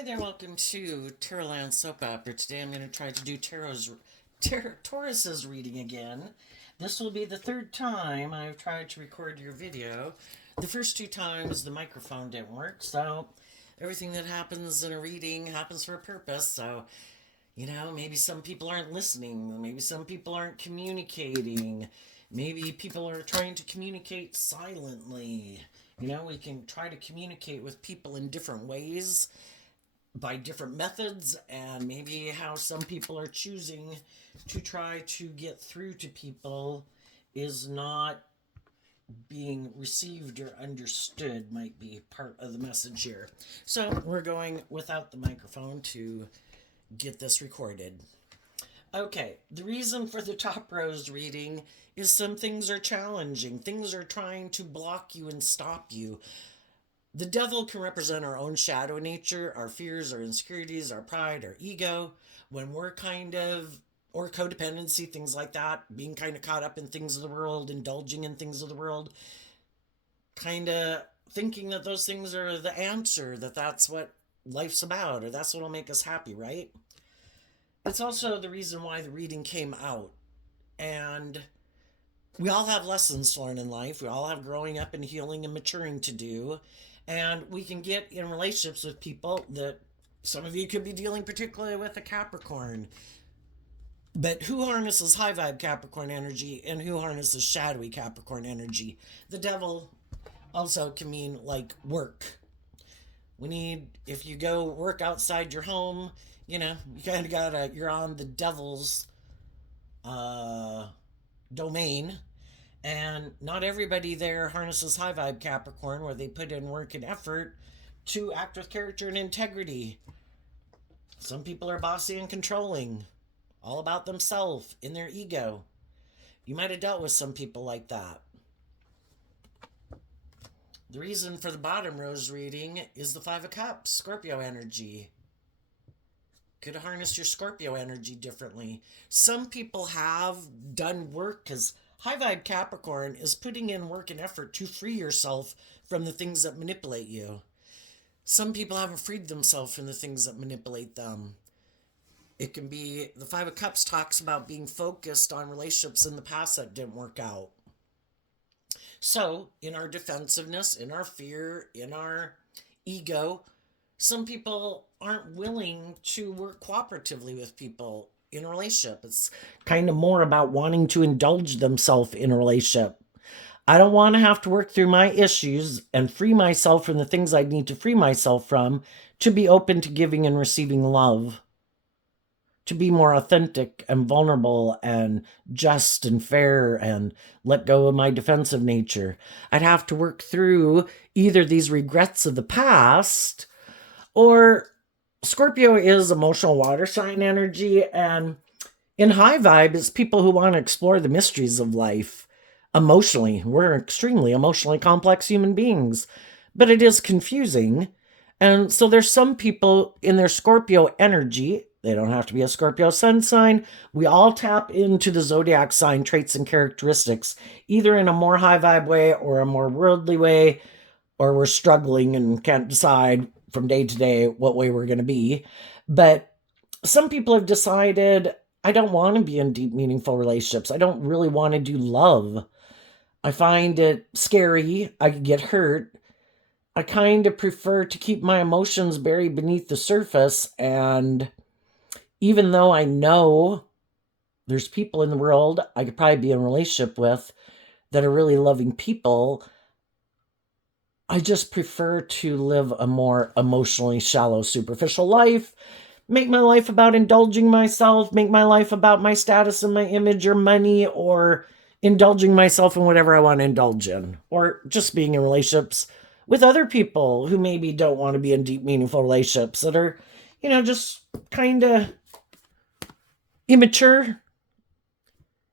Hi there, welcome to Tarotland Soap Opera. Today I'm going to try to do Taurus's reading again. This will be the third time I've tried to record your video. The first two times the microphone didn't work, so everything that happens in a reading happens for a purpose. So, maybe some people aren't listening, maybe some people aren't communicating, maybe people are trying to communicate silently. We can try to communicate with people in different ways by different methods, and maybe how some people are choosing to try to get through to people is not being received or understood, might be part of the message here. So we're going without the microphone to get this recorded. Okay, the reason for the top rose reading is some things are challenging. Things are trying to block you and stop you. The devil can represent our own shadow nature, our fears, our insecurities, our pride, our ego, when we're or codependency, things like that, being kind of caught up in things of the world, indulging in things of the world, kind of thinking that those things are the answer, that that's what life's about, or that's what will make us happy, right? It's also the reason why the reading came out. And we all have lessons to learn in life. We all have growing up and healing and maturing to do. And we can get in relationships with people that some of you could be dealing particularly with a Capricorn. But who harnesses high vibe Capricorn energy and who harnesses shadowy Capricorn energy? The devil also can mean like work. If you go work outside your home, you kind of you're on the devil's domain. And not everybody there harnesses high vibe Capricorn, where they put in work and effort to act with character and integrity. Some people are bossy and controlling, all about themselves, in their ego. You might have dealt with some people like that. The reason for the bottom rose reading is the Five of Cups, Scorpio energy. Could harness your Scorpio energy differently. Some people have done work because high vibe Capricorn is putting in work and effort to free yourself from the things that manipulate you. Some people haven't freed themselves from the things that manipulate them. It can be, the Five of Cups talks about being focused on relationships in the past that didn't work out. So, in our defensiveness, in our fear, in our ego, some people aren't willing to work cooperatively with people in a relationship. It's kind of more about wanting to indulge themselves in a relationship. I don't want to have to work through my issues and free myself from the things I need to free myself from to be open to giving and receiving love, to be more authentic and vulnerable and just and fair and let go of my defensive nature. I'd have to work through either these regrets of the past, or Scorpio is emotional water sign energy, and in high vibe, it's people who want to explore the mysteries of life emotionally. We're extremely emotionally complex human beings, but it is confusing. And so there's some people in their Scorpio energy, they don't have to be a Scorpio sun sign. We all tap into the zodiac sign traits and characteristics, either in a more high vibe way or a more worldly way, or we're struggling and can't decide from day to day what way we're going to be. But some people have decided, I don't want to be in deep, meaningful relationships. I don't really want to do love. I find it scary. I could get hurt. I kind of prefer to keep my emotions buried beneath the surface. And even though I know there's people in the world I could probably be in a relationship with that are really loving people, I just prefer to live a more emotionally shallow, superficial life, make my life about indulging myself, make my life about my status and my image or money, or indulging myself in whatever I want to indulge in, or just being in relationships with other people who maybe don't want to be in deep, meaningful relationships that are, just kind of immature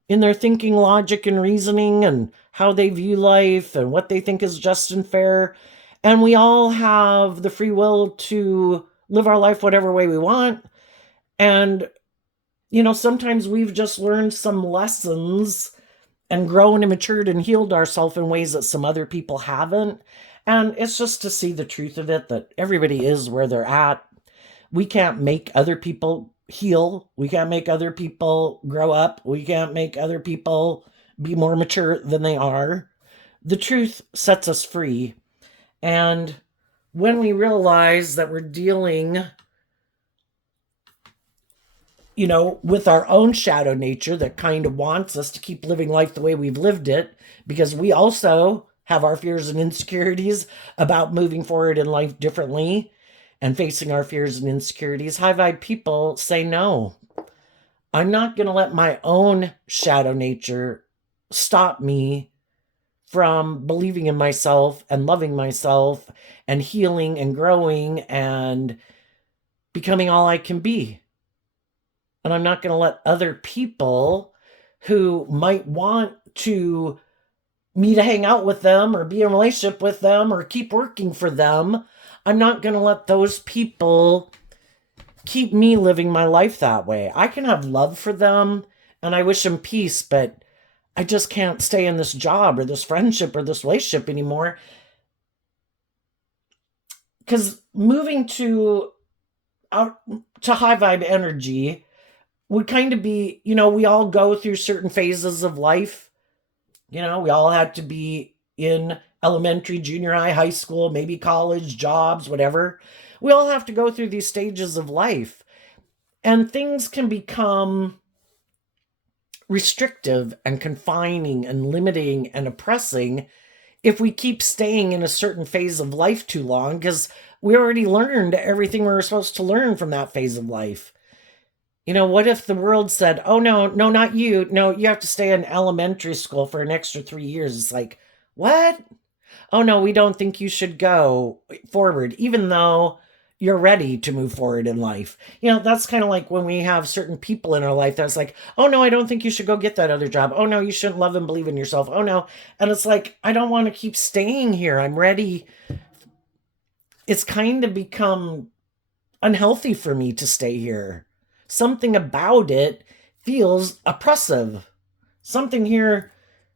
in their thinking, logic, and reasoning, and how they view life and what they think is just and fair. And we all have the free will to live our life whatever way we want. And, sometimes we've just learned some lessons and grown and matured and healed ourselves in ways that some other people haven't. And it's just to see the truth of it, that everybody is where they're at. We can't make other people heal. We can't make other people grow up. We can't make other people be more mature than they are. The truth sets us free. And when we realize that we're dealing, with our own shadow nature that kind of wants us to keep living life the way we've lived it, because we also have our fears and insecurities about moving forward in life differently and facing our fears and insecurities, high vibe people say no. I'm not going to let my own shadow nature stop me from believing in myself and loving myself and healing and growing and becoming all I can be. And I'm not going to let other people who might want to me to hang out with them or be in a relationship with them or keep working for them, I'm not going to let those people keep me living my life that way. I can have love for them and I wish them peace, but I just can't stay in this job or this friendship or this relationship anymore. Because moving to high vibe energy would kind of be, we all go through certain phases of life. We all had to be in elementary, junior high, high school, maybe college, jobs, whatever. We all have to go through these stages of life. And things can become restrictive and confining and limiting and oppressing if we keep staying in a certain phase of life too long, because we already learned everything we were supposed to learn from that phase of life. What if the world said, oh, no, not you. No, you have to stay in elementary school for an extra 3 years. It's like, what? Oh, no, we don't think you should go forward, even though you're ready to move forward in life. That's kind of like when we have certain people in our life that's like, oh, no, I don't think you should go get that other job. Oh, no, you shouldn't love and believe in yourself. Oh, no. And it's like, I don't want to keep staying here. I'm ready. It's kind of become unhealthy for me to stay here. Something about it feels oppressive. Something here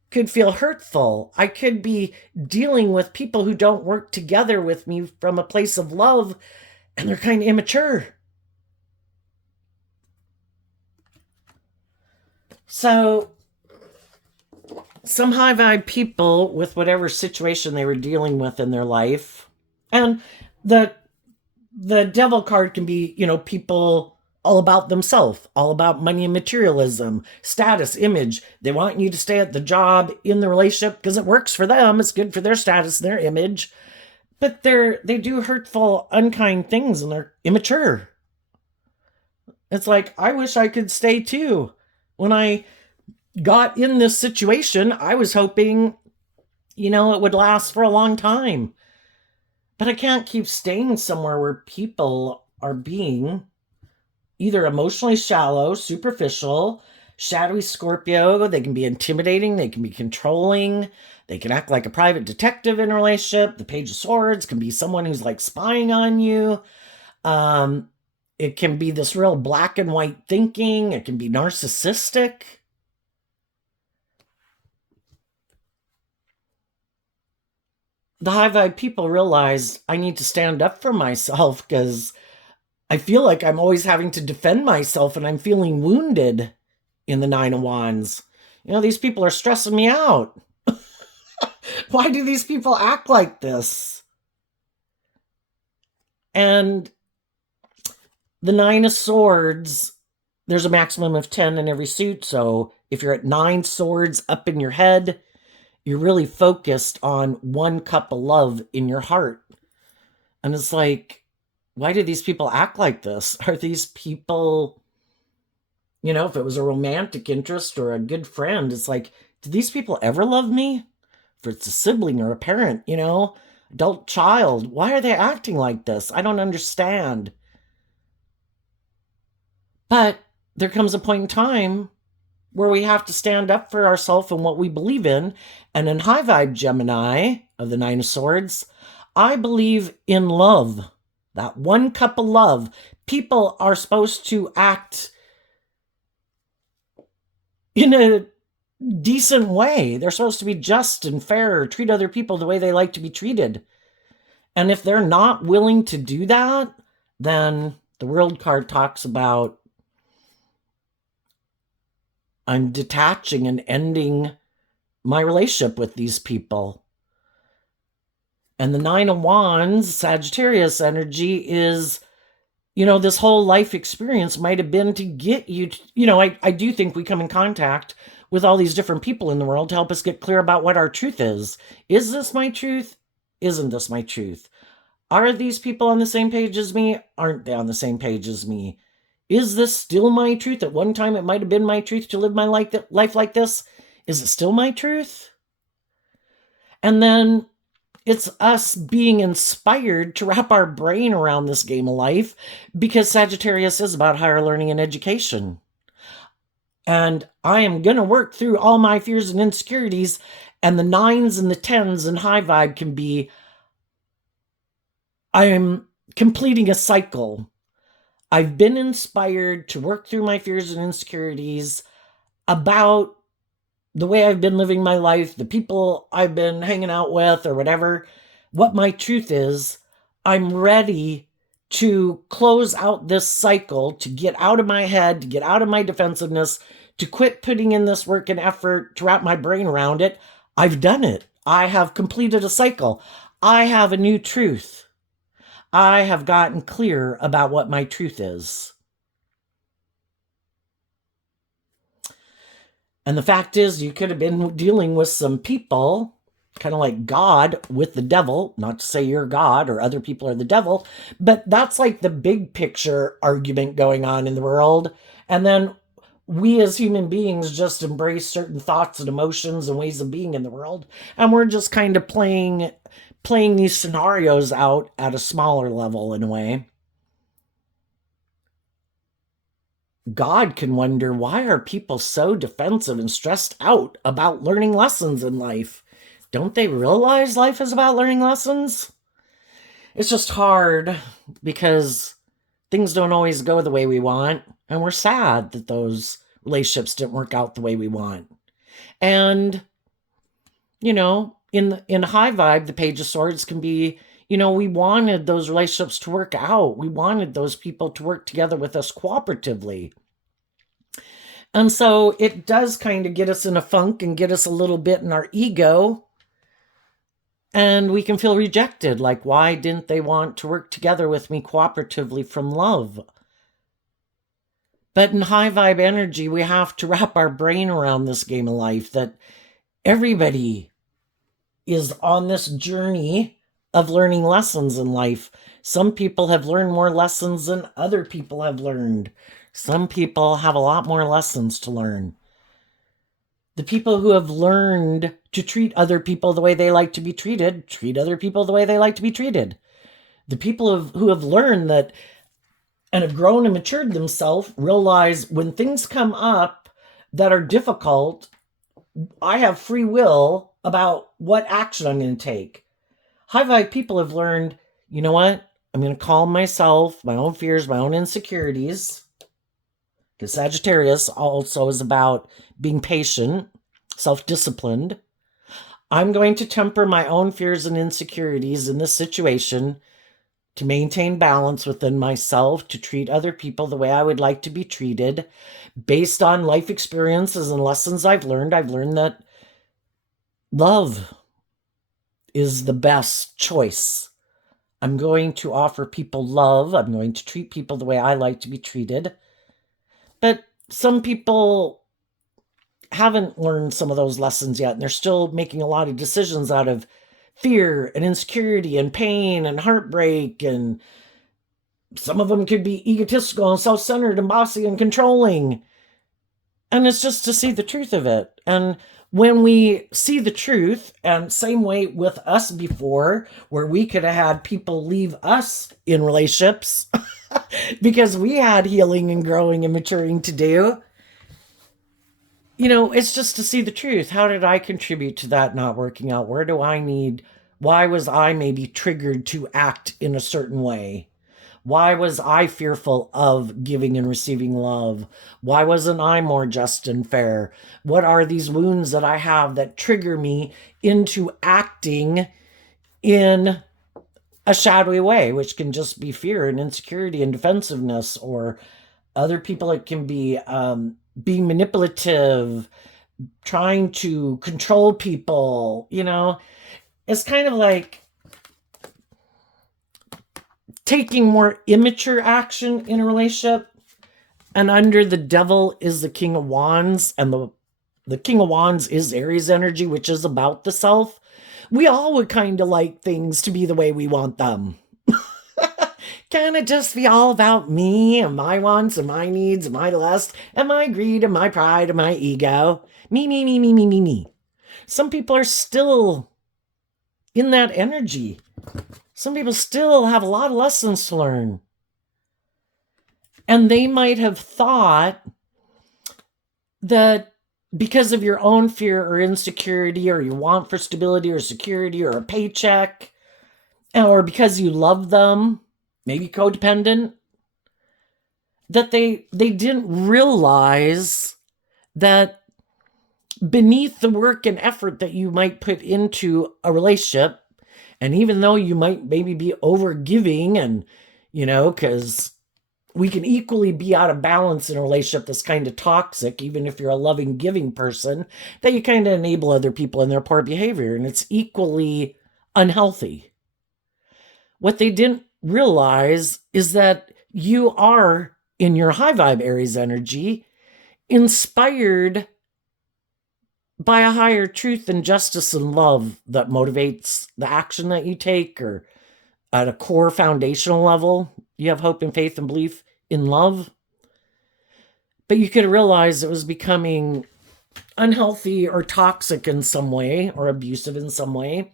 could feel hurtful. I could be dealing with people who don't work together with me from a place of love, and they're kind of immature. So, some high vibe people with whatever situation they were dealing with in their life, and the devil card can be, people all about themselves, all about money and materialism, status, image. They want you to stay at the job, in the relationship, because it works for them. It's good for their status, their image. But they do hurtful, unkind things, and they're immature. It's like, I wish I could stay too. When I got in this situation, I was hoping, it would last for a long time. But I can't keep staying somewhere where people are being either emotionally shallow, superficial, shadowy Scorpio. They can be intimidating. They can be controlling. They can act like a private detective in a relationship. The Page of Swords can be someone who's like spying on you. It can be this real black and white thinking. It can be narcissistic. The high vibe people realize I need to stand up for myself because I feel like I'm always having to defend myself and I'm feeling wounded in the Nine of Wands. These people are stressing me out. Why do these people act like this? And the Nine of Swords, there's a maximum of 10 in every suit. So if you're at 9 swords up in your head, you're really focused on 1 cup of love in your heart. And it's like, why do these people act like this? Are these people, if it was a romantic interest or a good friend, it's like, do these people ever love me? If it's a sibling or a parent, adult child, why are they acting like this? I don't understand. But there comes a point in time where we have to stand up for ourselves and what we believe in. And in high vibe Gemini of the Nine of Swords, I believe in love. That 1 cup of love. People are supposed to act in a decent way. They're supposed to be just and fair, treat other people the way they like to be treated. And if they're not willing to do that, then The World card talks about I'm detaching and ending my relationship with these people. And the Nine of Wands, Sagittarius energy is, this whole life experience might have been to get you, I do think we come in contact with all these different people in the world to help us get clear about what our truth is. Is this my truth? Isn't this my truth? Are these people on the same page as me? Aren't they on the same page as me? Is this still my truth? At one time, it might have been my truth to live my life like this. Is it still my truth? And then it's us being inspired to wrap our brain around this game of life, because Sagittarius is about higher learning and education. And I am going to work through all my fears and insecurities. And the 9s and the 10s and high vibe can be, I am completing a cycle. I've been inspired to work through my fears and insecurities about the way I've been living my life, the people I've been hanging out with, or whatever, what my truth is. I'm ready to close out this cycle, to get out of my head, to get out of my defensiveness, to quit putting in this work and effort to wrap my brain around it. I've done it. I have completed a cycle. I have a new truth. I have gotten clear about what my truth is. And the fact is, you could have been dealing with some people, kind of like God with the devil, not to say you're God or other people are the devil, but that's like the big picture argument going on in the world. And then we as human beings just embrace certain thoughts and emotions and ways of being in the world. And we're just kind of playing these scenarios out at a smaller level in a way. God can wonder, why are people so defensive and stressed out about learning lessons in life? Don't they realize life is about learning lessons? It's just hard because things don't always go the way we want, and we're sad that those relationships didn't work out the way we want. And, in high vibe, the Page of Swords can be, we wanted those relationships to work out. We wanted those people to work together with us cooperatively. And so it does kind of get us in a funk and get us a little bit in our ego. And we can feel rejected. Like, why didn't they want to work together with me cooperatively from love? But in high vibe energy, we have to wrap our brain around this game of life, that everybody is on this journey of learning lessons in life. Some people have learned more lessons than other people have learned. Some people have a lot more lessons to learn. The people who have learned to treat other people the way they like to be treated, treat other people the way they like to be treated. The people who have learned that and have grown and matured themselves realize when things come up that are difficult, I have free will about what action I'm going to take. High vibe people have learned, you know what? I'm going to calm myself, my own fears, my own insecurities. Because Sagittarius also is about being patient, self-disciplined. I'm going to temper my own fears and insecurities in this situation to maintain balance within myself, to treat other people the way I would like to be treated. Based on life experiences and lessons I've learned that love is the best choice. I'm going to offer people love. I'm going to treat people the way I like to be treated. But some people haven't learned some of those lessons yet, and they're still making a lot of decisions out of fear and insecurity and pain and heartbreak, and some of them could be egotistical and self-centered and bossy and controlling. And it's just to see the truth of it. And when we see the truth, and same way with us before, where we could have had people leave us in relationships because we had healing and growing and maturing to do. It's just to see the truth. How did I contribute to that not working out? Why was I maybe triggered to act in a certain way? Why was I fearful of giving and receiving love? Why wasn't I more just and fair? What are these wounds that I have that trigger me into acting in a shadowy way, which can just be fear and insecurity and defensiveness, or other people, it can be being manipulative, trying to control people, It's kind of like taking more immature action in a relationship. And under the devil is the King of Wands, and the King of Wands is Aries energy, which is about the self. We all would kind of like things to be the way we want them. Can it just be all about me and my wants and my needs and my lust and my greed and my pride and my ego? Me, me, me, me, me, me, me. Some people are still in that energy. Some people still have a lot of lessons to learn. And they might have thought that because of your own fear or insecurity, or you want for stability or security or a paycheck, or because you love them, maybe codependent, that they didn't realize that beneath the work and effort that you might put into a relationship, and even though you might maybe be over giving, and because we can equally be out of balance in a relationship that's kind of toxic, even if you're a loving, giving person, that you kind of enable other people in their poor behavior, and it's equally unhealthy. What they didn't realize is that you are, in your high vibe Aries energy, inspired by a higher truth and justice and love that motivates the action that you take, or at a core foundational level, you have hope and faith and belief in love. But you could realize it was becoming unhealthy or toxic in some way, or abusive in some way.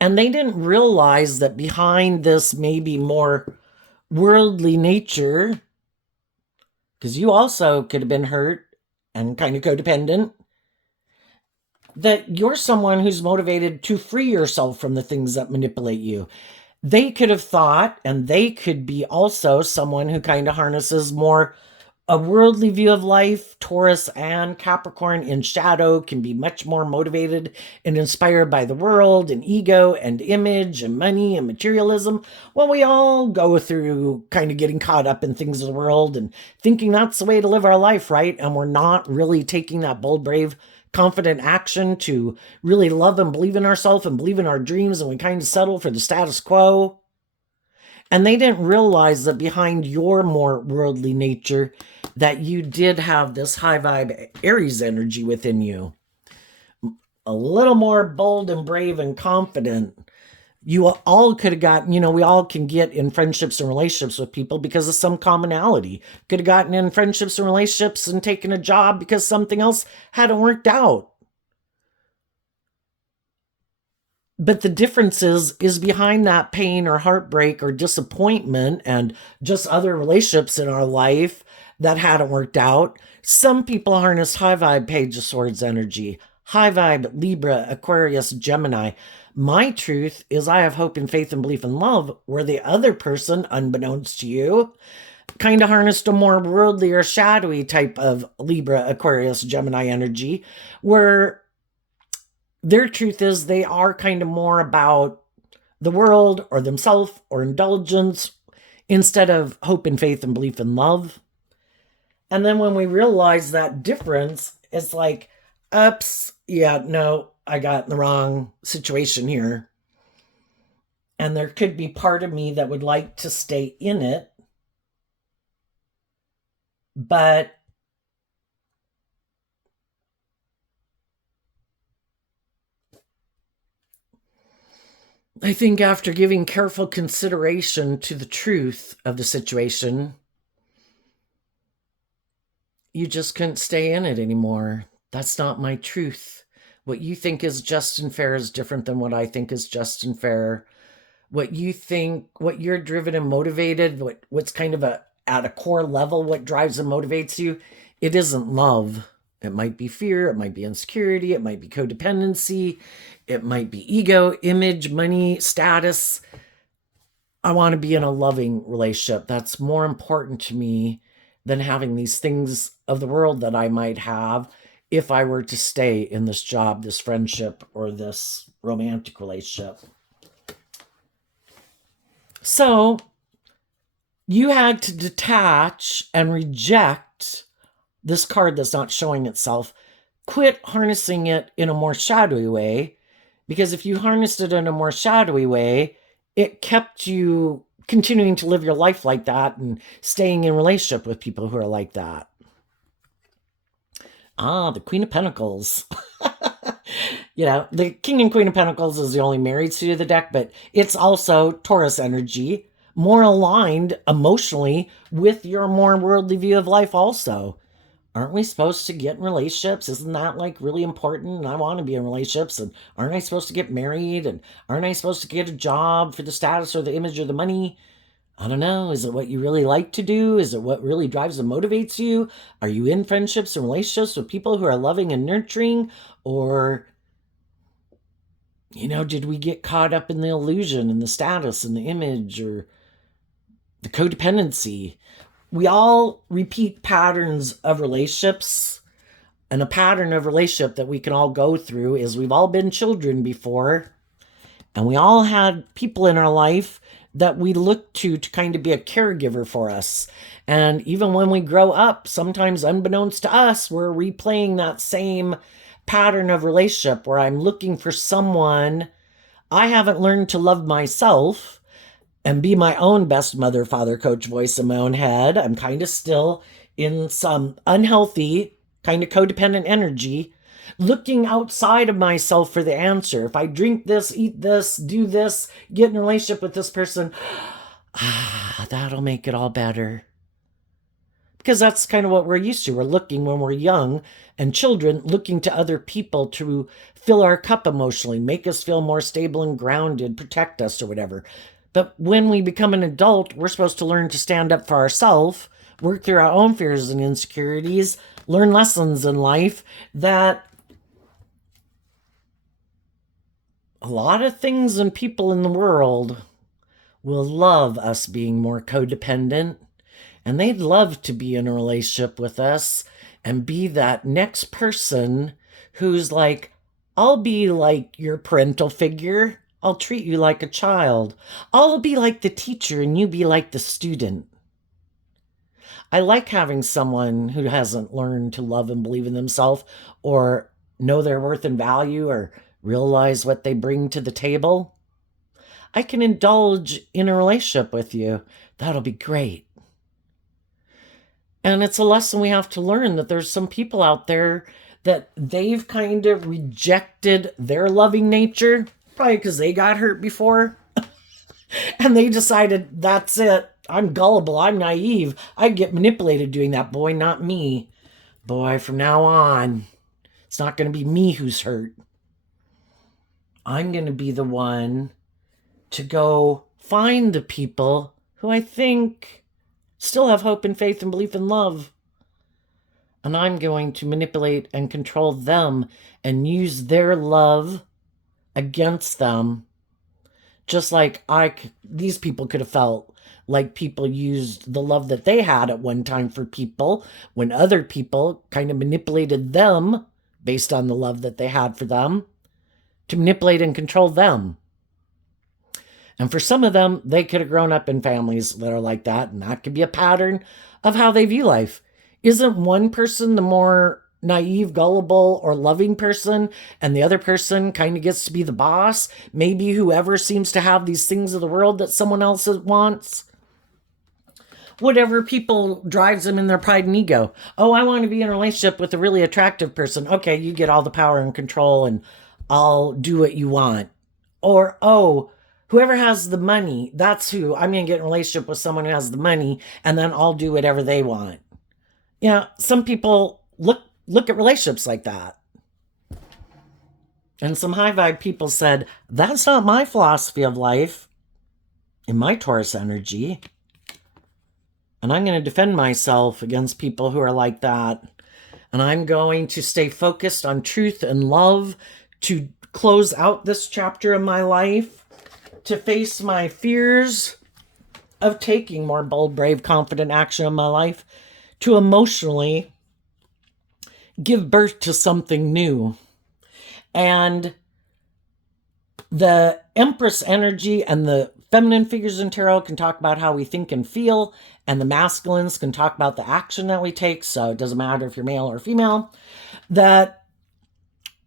And they didn't realize that behind this maybe more worldly nature, because you also could have been hurt and kind of codependent, that you're someone who's motivated to free yourself from the things that manipulate you. They could have thought, and they could be also someone who kind of harnesses more a worldly view of life. Taurus and Capricorn in shadow can be much more motivated and inspired by the world and ego and image and money and materialism. Well, we all go through kind of getting caught up in things of the world and thinking that's the way to live our life, right? And we're not really taking that bold, brave, confident action to really love and believe in ourselves and believe in our dreams, and we kind of settle for the status quo. And they didn't realize that behind your more worldly nature, that you did have this high vibe Aries energy within you. A little more bold and brave and confident. You all could have gotten, we all can get in friendships and relationships with people because of some commonality. Could have gotten in friendships and relationships and taken a job because something else hadn't worked out. But the difference is behind that pain or heartbreak or disappointment and just other relationships in our life that hadn't worked out. Some people harness high vibe Page of Swords energy, high vibe Libra, Aquarius, Gemini. My truth is I have hope and faith and belief in love, where the other person, unbeknownst to you, kind of harnessed a more worldly or shadowy type of Libra, Aquarius, Gemini energy, where their truth is they are kind of more about the world or themselves or indulgence instead of hope and faith and belief in love. And then when we realize that difference, it's like, oops, yeah, no, I got in the wrong situation here. And there could be part of me that would like to stay in it, but I think after giving careful consideration to the truth of the situation, you just couldn't stay in it anymore. That's not my truth. What you think is just and fair is different than what I think is just and fair. What you think, what you're driven and motivated, what's kind of at a core level, what drives and motivates you, it isn't love. It might be fear, it might be insecurity, it might be codependency, it might be ego, image, money, status. I want to be in a loving relationship. That's more important to me than having these things of the world that I might have if I were to stay in this job, this friendship, or this romantic relationship. So you had to detach and reject this card that's not showing itself. Quit harnessing it in a more shadowy way, because if you harnessed it in a more shadowy way, it kept you continuing to live your life like that and staying in relationship with people who are like that. The Queen of Pentacles. The King and Queen of Pentacles is the only married suit of the deck, but it's also Taurus energy, more aligned emotionally with your more worldly view of life also. Aren't we supposed to get in relationships? Isn't that like really important? And I want to be in relationships. And aren't I supposed to get married? And aren't I supposed to get a job for the status or the image or the money? I don't know. Is it what you really like to do? Is it what really drives and motivates you? Are you in friendships and relationships with people who are loving and nurturing? Or, did we get caught up in the illusion and the status and the image or the codependency? We all repeat patterns of relationships, and a pattern of relationship that we can all go through is we've all been children before, and we all had people in our life that we look to kind of be a caregiver for us. And even when we grow up, sometimes unbeknownst to us, we're replaying that same pattern of relationship where I'm looking for someone. I haven't learned to love myself and be my own best mother, father, coach voice in my own head. I'm kind of still in some unhealthy, kind of codependent energy, looking outside of myself for the answer. If I drink this, eat this, do this, get in a relationship with this person, that'll make it all better. Because that's kind of what we're used to. We're looking when we're young and children, looking to other people to fill our cup emotionally, make us feel more stable and grounded, protect us or whatever. But when we become an adult, we're supposed to learn to stand up for ourselves, work through our own fears and insecurities, learn lessons in life that a lot of things and people in the world will love us being more codependent, and they'd love to be in a relationship with us and be that next person who's like, I'll be like your parental figure. I'll treat you like a child. I'll be like the teacher and you be like the student. I like having someone who hasn't learned to love and believe in themselves or know their worth and value or realize what they bring to the table. I can indulge in a relationship with you. That'll be great. And it's a lesson we have to learn that there's some people out there that they've kind of rejected their loving nature, probably because they got hurt before. And they decided, that's it. I'm gullible. I'm naive. I get manipulated doing that. Boy, not me. Boy, from now on, it's not going to be me who's hurt. I'm going to be the one to go find the people who I think still have hope and faith and belief in love. And I'm going to manipulate and control them and use their love against them. Just like these people could have felt like people used the love that they had at one time for people when other people kind of manipulated them based on the love that they had for them to manipulate and control them. And for some of them, they could have grown up in families that are like that, and that could be a pattern of how they view life. Isn't one person the more naive, gullible, or loving person, and the other person kind of gets to be the boss? Maybe whoever seems to have these things of the world that someone else wants. Whatever people drives them in their pride and ego. Oh, I want to be in a relationship with a really attractive person. Okay, you get all the power and control, and I'll do what you want. Or, oh, whoever has the money, that's who. I'm going to get in a relationship with someone who has the money, and then I'll do whatever they want. Some people look at relationships like that. And some high vibe people said, that's not my philosophy of life in my Taurus energy. And I'm going to defend myself against people who are like that. And I'm going to stay focused on truth and love to close out this chapter of my life, to face my fears of taking more bold, brave, confident action in my life, to emotionally give birth to something new. And the Empress energy and the Feminine figures in tarot can talk about how we think and feel, and the masculines can talk about the action that we take, so it doesn't matter if you're male or female. That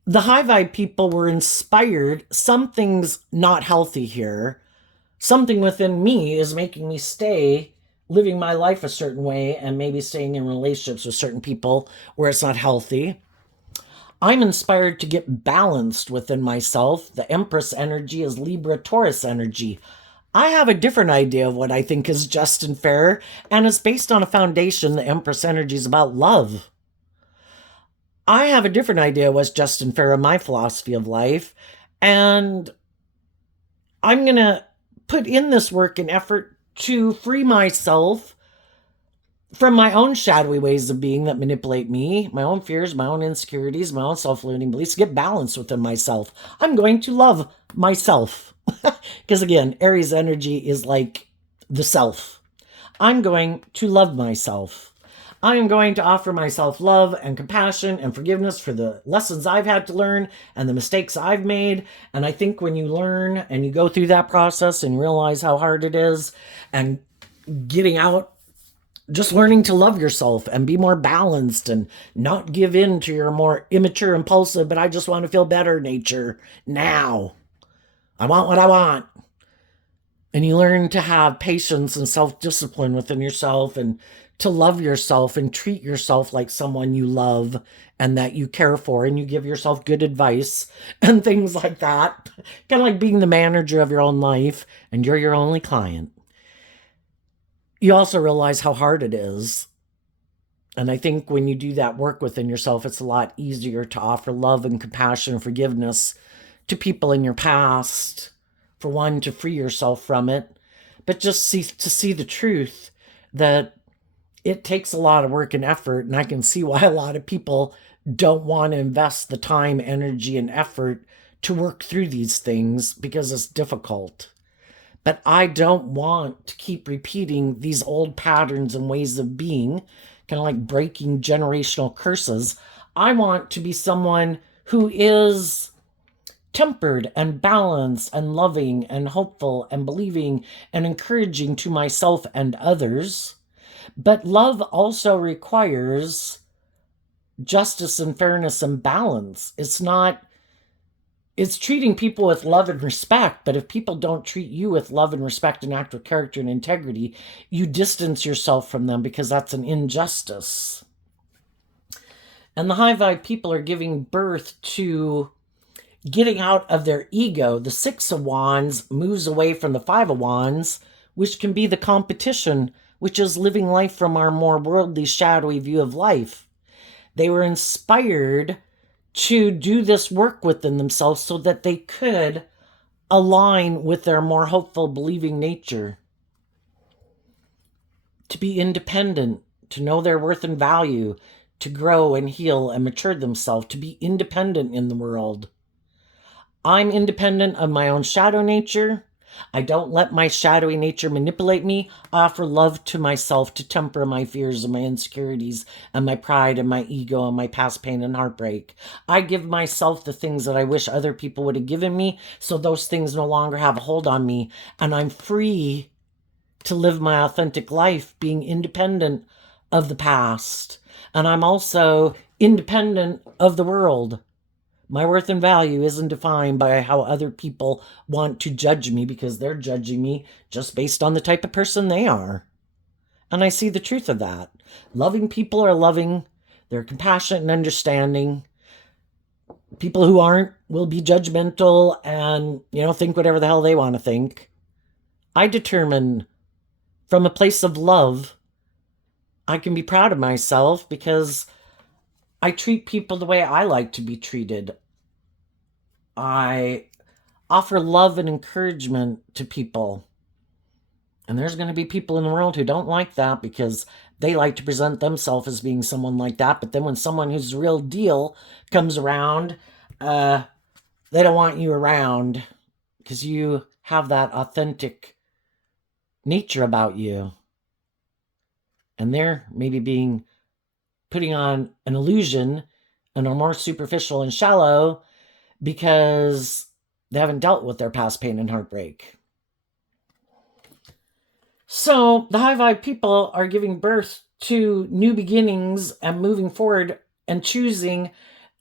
the high vibe people were inspired. Something's not healthy here. Something within me is making me stay living my life a certain way and maybe staying in relationships with certain people where it's not healthy. I'm inspired to get balanced within myself. The Empress energy is Libra Taurus energy. I have a different idea of what I think is just and fair, and it's based on a foundation. The Empress energy is about love. I have a different idea of what's just and fair in my philosophy of life, and I'm going to put in this work and effort to free myself from my own shadowy ways of being that manipulate me, my own fears, my own insecurities, my own self-limiting beliefs, get balanced within myself. I'm going to love myself. Because again, Aries energy is like the self. I'm going to love myself. I am going to offer myself love and compassion and forgiveness for the lessons I've had to learn and the mistakes I've made. And I think when you learn and you go through that process and realize how hard it is, and getting out, just learning to love yourself and be more balanced and not give in to your more immature, impulsive, but I just want to feel better nature now. I want what I want. And you learn to have patience and self-discipline within yourself and to love yourself and treat yourself like someone you love and that you care for, and you give yourself good advice and things like that. Kind of like being the manager of your own life and you're your only client. You also realize how hard it is. And I think when you do that work within yourself, it's a lot easier to offer love and compassion and forgiveness to people in your past. For one, to free yourself from it, but just to see the truth that it takes a lot of work and effort. And I can see why a lot of people don't want to invest the time, energy, and effort to work through these things because it's difficult. But I don't want to keep repeating these old patterns and ways of being, kind of like breaking generational curses. I want to be someone who is tempered and balanced and loving and hopeful and believing and encouraging to myself and others. But love also requires justice and fairness and balance. It's treating people with love and respect, but if people don't treat you with love and respect and act with character and integrity, you distance yourself from them because that's an injustice. And the high vibe people are giving birth to getting out of their ego. The Six of Wands moves away from the Five of Wands, which can be the competition, which is living life from our more worldly, shadowy view of life. They were inspired to do this work within themselves so that they could align with their more hopeful, believing nature. To be independent, to know their worth and value, to grow and heal and mature themselves, to be independent in the world. I'm independent of my own shadow nature. I don't let my shadowy nature manipulate me. I offer love to myself to temper my fears and my insecurities and my pride and my ego and my past pain and heartbreak. I give myself the things that I wish other people would have given me, so those things no longer have a hold on me, and I'm free to live my authentic life, being independent of the past. And I'm also independent of the world. My worth and value isn't defined by how other people want to judge me, because they're judging me just based on the type of person they are. And I see the truth of that. Loving people are loving. They're compassionate and understanding. People who aren't will be judgmental and, think whatever the hell they want to think. I determine from a place of love, I can be proud of myself because I treat people the way I like to be treated. I offer love and encouragement to people. And there's going to be people in the world who don't like that because they like to present themselves as being someone like that. But then when someone who's the real deal comes around, they don't want you around because you have that authentic nature about you. And they're maybe putting on an illusion and are more superficial and shallow because they haven't dealt with their past pain and heartbreak. So the high vibe people are giving birth to new beginnings and moving forward and choosing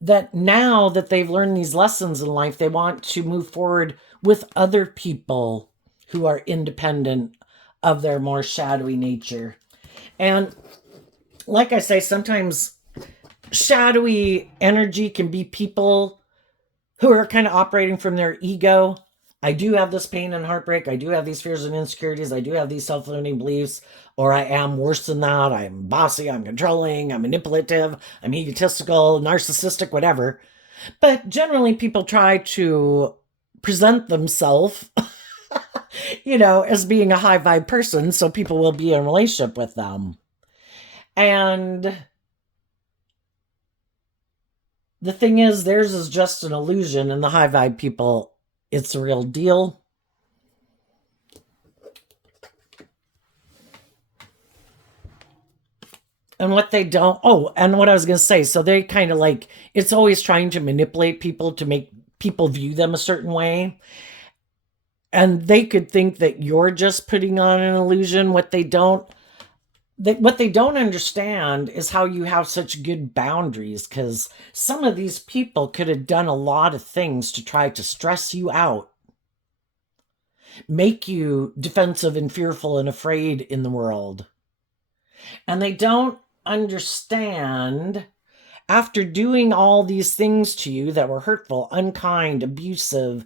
that now that they've learned these lessons in life, they want to move forward with other people who are independent of their more shadowy nature. And like I say, sometimes shadowy energy can be people who are kind of operating from their ego. I do have this pain and heartbreak. I do have these fears and insecurities. I do have these self limiting beliefs, or I am worse than that. I'm bossy, I'm controlling, I'm manipulative, I'm egotistical, narcissistic, whatever. But generally, people try to present themselves, as being a high vibe person, so people will be in a relationship with them. And the thing is, theirs is just an illusion, and the high vibe people, it's the real deal. And what they don't, and what I was going to say, so they kind of like, it's always trying to manipulate people to make people view them a certain way. And they could think that you're just putting on an illusion. What they don't understand is how you have such good boundaries, because some of these people could have done a lot of things to try to stress you out, make you defensive and fearful and afraid in the world. And they don't understand, after doing all these things to you that were hurtful, unkind, abusive,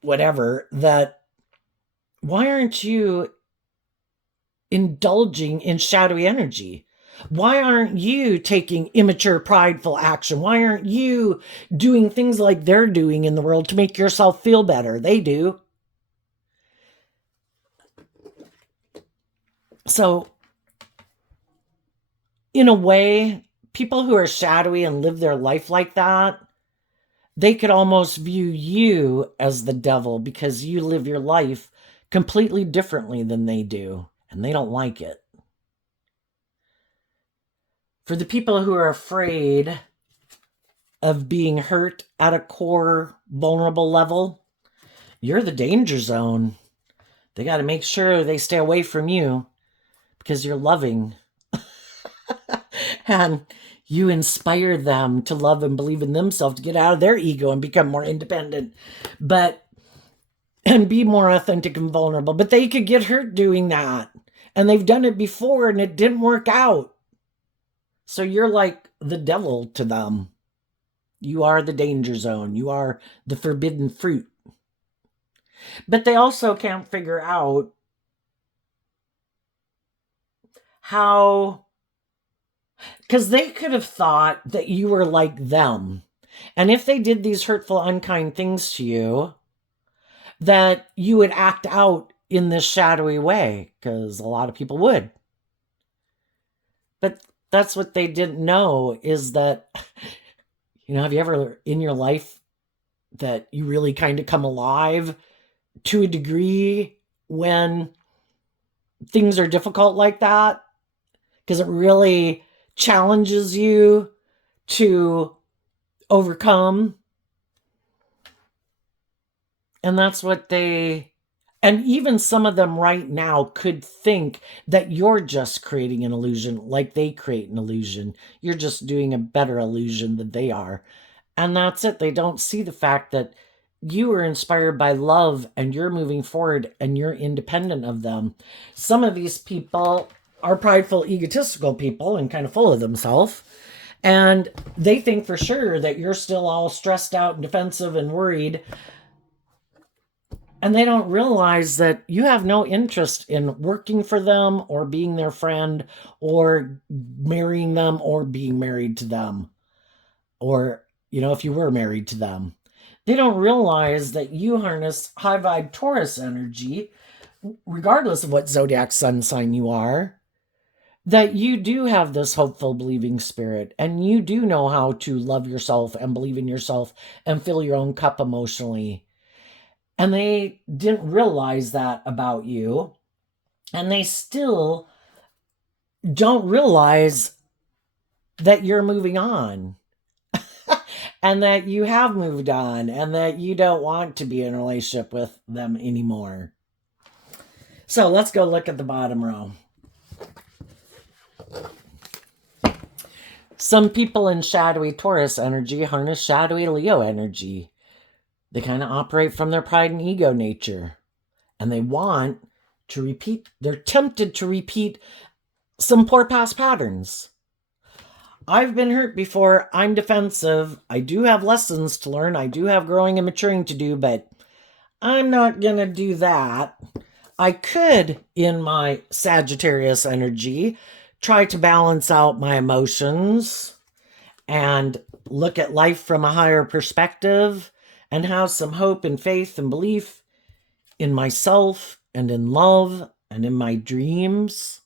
whatever, that why aren't you indulging in shadowy energy? Why aren't you taking immature, prideful action? Why aren't you doing things like they're doing in the world to make yourself feel better? They do. So, in a way, people who are shadowy and live their life like that, they could almost view you as the devil because you live your life completely differently than they do, and they don't like it. For the people who are afraid of being hurt at a core vulnerable level, you're the danger zone. They got to make sure they stay away from you because you're loving. And you inspire them to love and believe in themselves, to get out of their ego and become more independent, and be more authentic and vulnerable. But they could get hurt doing that. And they've done it before and it didn't work out. So you're like the devil to them. You are the danger zone. You are the forbidden fruit. But they also can't figure out how, because they could have thought that you were like them. And if they did these hurtful, unkind things to you, that you would act out in this shadowy way, because a lot of people would. But that's what they didn't know, is that, have you ever in your life that you really kind of come alive to a degree when things are difficult like that? Because it really challenges you to overcome. And that's what and even some of them right now could think that you're just creating an illusion like they create an illusion. You're just doing a better illusion than they are. And that's it. They don't see the fact that you are inspired by love and you're moving forward and you're independent of them. Some of these people are prideful, egotistical people and kind of full of themselves. And they think for sure that you're still all stressed out and defensive and worried. And they don't realize that you have no interest in working for them or being their friend or marrying them or being married to them. Or, if you were married to them. They don't realize that you harness high vibe Taurus energy, regardless of what zodiac sun sign you are, that you do have this hopeful, believing spirit, and you do know how to love yourself and believe in yourself and fill your own cup emotionally. And they didn't realize that about you, and they still don't realize that you're moving on. And that you have moved on and that you don't want to be in a relationship with them anymore. So let's go look at the bottom row. Some people in shadowy Taurus energy harness shadowy Leo energy. They kind of operate from their pride and ego nature. And they want to repeat, they're tempted to repeat some poor past patterns. I've been hurt before. I'm defensive. I do have lessons to learn. I do have growing and maturing to do, but I'm not going to do that. I could, in my Sagittarius energy, try to balance out my emotions and look at life from a higher perspective and have some hope and faith and belief in myself and in love and in my dreams.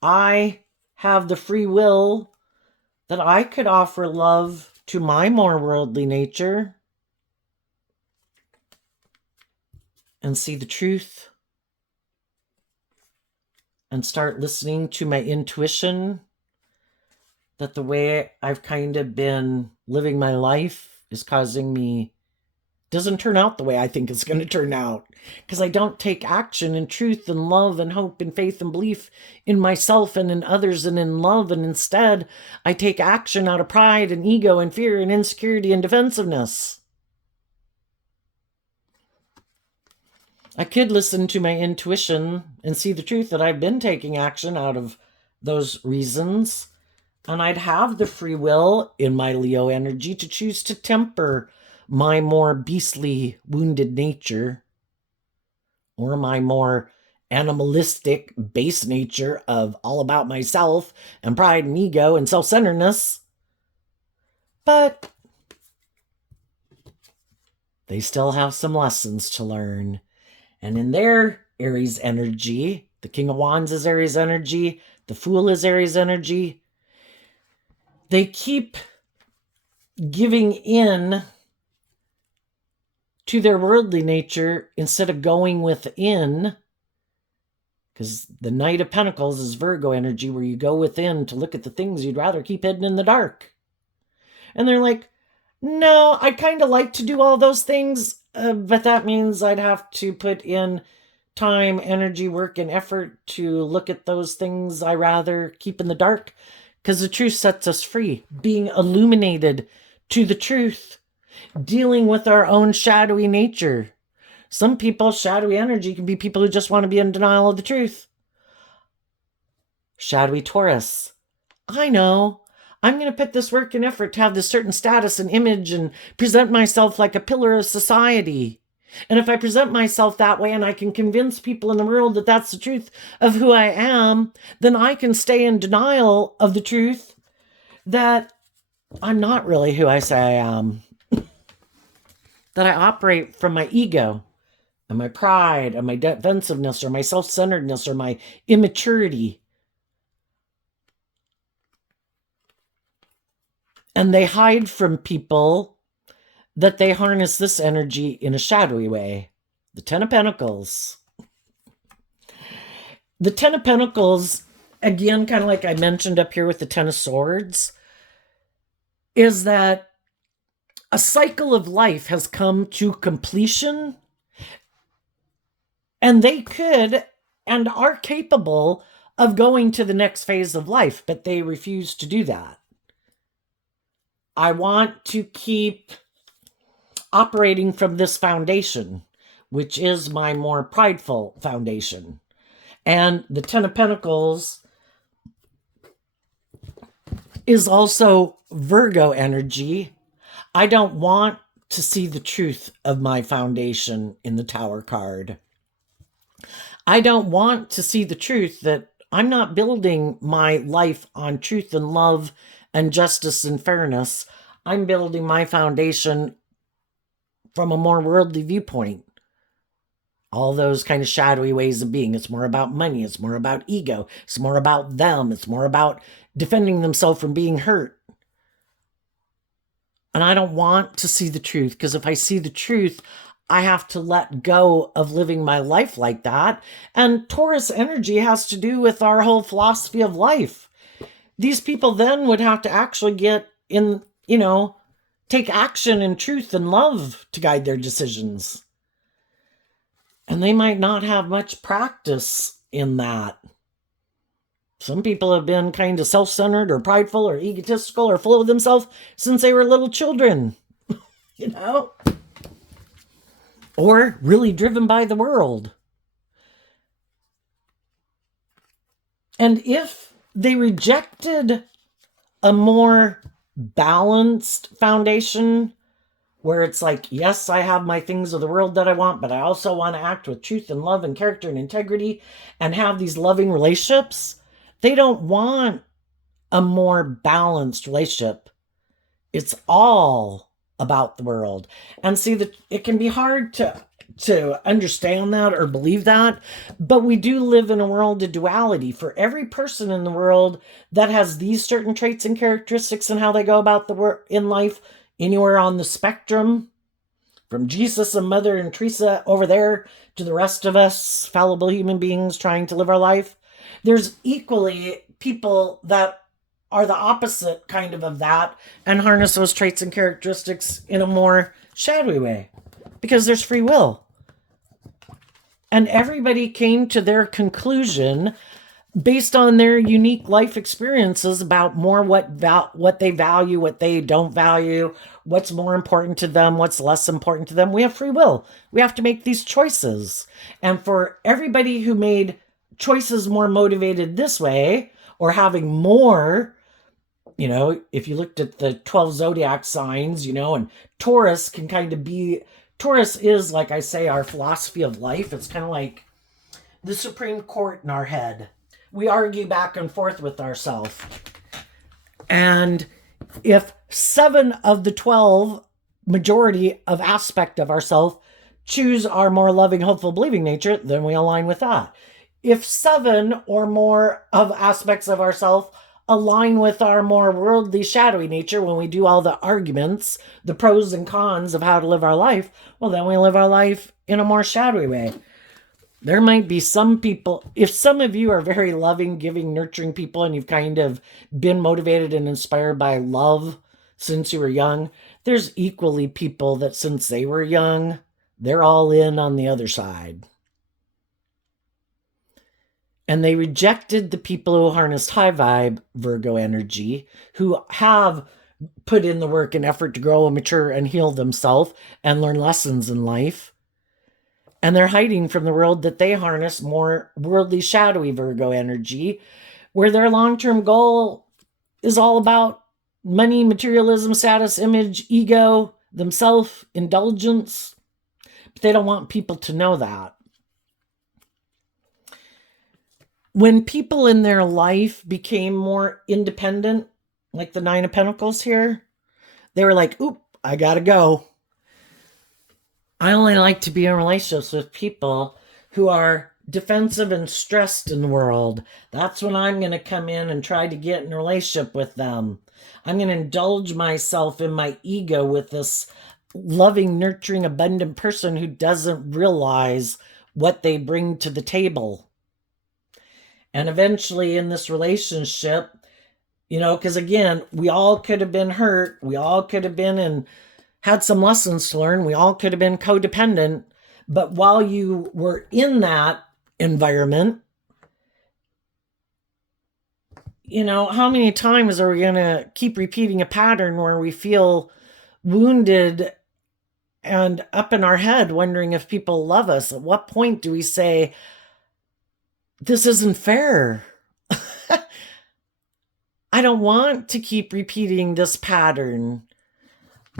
I have the free will that I could offer love to my more worldly nature and see the truth and start listening to my intuition that the way I've kind of been living my life is causing me, doesn't turn out the way I think it's going to turn out, because I don't take action in truth and love and hope and faith and belief in myself and in others and in love, and instead I take action out of pride and ego and fear and insecurity and defensiveness. I could listen to my intuition and see the truth that I've been taking action out of those reasons, and I'd have the free will in my Leo energy to choose to temper my more beastly, wounded nature, or my more animalistic, base nature of all about myself and pride and ego and self-centeredness. But they still have some lessons to learn. And in their Aries energy, the King of Wands is Aries energy, the Fool is Aries energy, they keep giving in to their worldly nature instead of going within, because the Knight of Pentacles is Virgo energy, where you go within to look at the things you'd rather keep hidden in the dark. And they're like, no, I kind of like to do all those things, but that means I'd have to put in time, energy, work, and effort to look at those things I rather keep in the dark, because the truth sets us free. Being illuminated to the truth, dealing with our own shadowy nature. Some people's shadowy energy can be people who just want to be in denial of the truth. Shadowy Taurus. I know. I'm going to put this work and effort to have this certain status and image and present myself like a pillar of society. And if I present myself that way and I can convince people in the world that that's the truth of who I am, then I can stay in denial of the truth that I'm not really who I say I am. That I operate from my ego and my pride and my defensiveness or my self-centeredness or my immaturity. And they hide from people that they harness this energy in a shadowy way. The Ten of Pentacles. The Ten of Pentacles, again, kind of like I mentioned up here with the Ten of Swords, is that a cycle of life has come to completion, and they could and are capable of going to the next phase of life, but they refuse to do that. I want to keep operating from this foundation, which is my more prideful foundation. And the Ten of Pentacles is also Virgo energy. I don't want to see the truth of my foundation in the Tower card. I don't want to see the truth that I'm not building my life on truth and love and justice and fairness. I'm building my foundation from a more worldly viewpoint. All those kind of shadowy ways of being. It's more about money. It's more about ego. It's more about them. It's more about defending themselves from being hurt. And I don't want to see the truth, because if I see the truth, I have to let go of living my life like that. And Taurus energy has to do with our whole philosophy of life. These people then would have to actually get in, take action in truth and love to guide their decisions. And they might not have much practice in that. Some people have been kind of self-centered or prideful or egotistical or full of themselves since they were little children, you know? Or really driven by the world. And if they rejected a more balanced foundation where it's like, yes, I have my things of the world that I want, but I also want to act with truth and love and character and integrity and have these loving relationships, they don't want a more balanced relationship. It's all about the world. And see, that it can be hard to understand that or believe that, but we do live in a world of duality. For every person in the world that has these certain traits and characteristics and how they go about the work in life, anywhere on the spectrum, from Jesus and Mother and Teresa over there to the rest of us fallible human beings trying to live our life, there's equally people that are the opposite kind of that and harness those traits and characteristics in a more shadowy way, because there's free will. And everybody came to their conclusion based on their unique life experiences about more what they value, what they don't value, what's more important to them, what's less important to them. We have free will. We have to make these choices. And for everybody who made choices more motivated this way, or having more, you know, if you looked at the 12 zodiac signs, you know, and Taurus can kind of be, Taurus is, like I say, our philosophy of life. It's kind of like the Supreme Court in our head. We argue back and forth with ourselves. And if 7 of the 12 majority of aspect of ourselves choose our more loving, hopeful, believing nature, then we align with that. If 7 or more of aspects of ourselves align with our more worldly, shadowy nature, when we do all the arguments, the pros and cons of how to live our life, well, then we live our life in a more shadowy way. There might be some people, if some of you are very loving, giving, nurturing people, and you've kind of been motivated and inspired by love since you were young, there's equally people that since they were young, they're all in on the other side. And they rejected the people who harnessed high vibe Virgo energy, who have put in the work and effort to grow and mature and heal themselves and learn lessons in life. And they're hiding from the world that they harness more worldly, shadowy Virgo energy, where their long-term goal is all about money, materialism, status, image, ego, themselves, indulgence. But they don't want people to know that. When people in their life became more independent, like the 9 of Pentacles here, they were like, oop, I gotta go. I only like to be in relationships with people who are defensive and stressed in the world. That's when I'm going to come in and try to get in a relationship with them. I'm going to indulge myself in my ego with this loving, nurturing, abundant person who doesn't realize what they bring to the table. And eventually in this relationship, you know, because again, we all could have been hurt. We all could have been in had some lessons to learn. We all could have been codependent. But while you were in that environment, you know, how many times are we going to keep repeating a pattern where we feel wounded and up in our head wondering if people love us? At what point do we say, this isn't fair? I don't want to keep repeating this pattern.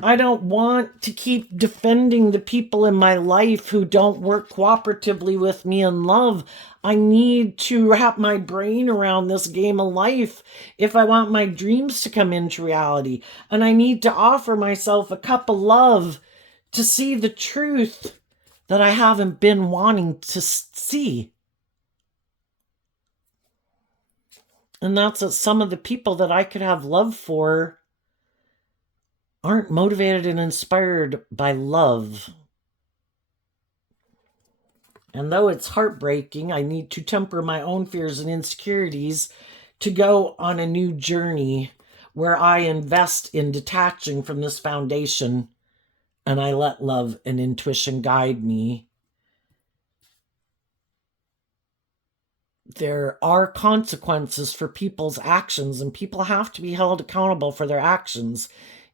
I don't want to keep defending the people in my life who don't work cooperatively with me in love. I need to wrap my brain around this game of life if I want my dreams to come into reality. And I need to offer myself a cup of love to see the truth that I haven't been wanting to see. And that's that some of the people that I could have love for aren't motivated and inspired by love. And though it's heartbreaking, I need to temper my own fears and insecurities to go on a new journey where I invest in detaching from this foundation and I let love and intuition guide me there are consequences for people's actions, and people have to be held accountable for their actions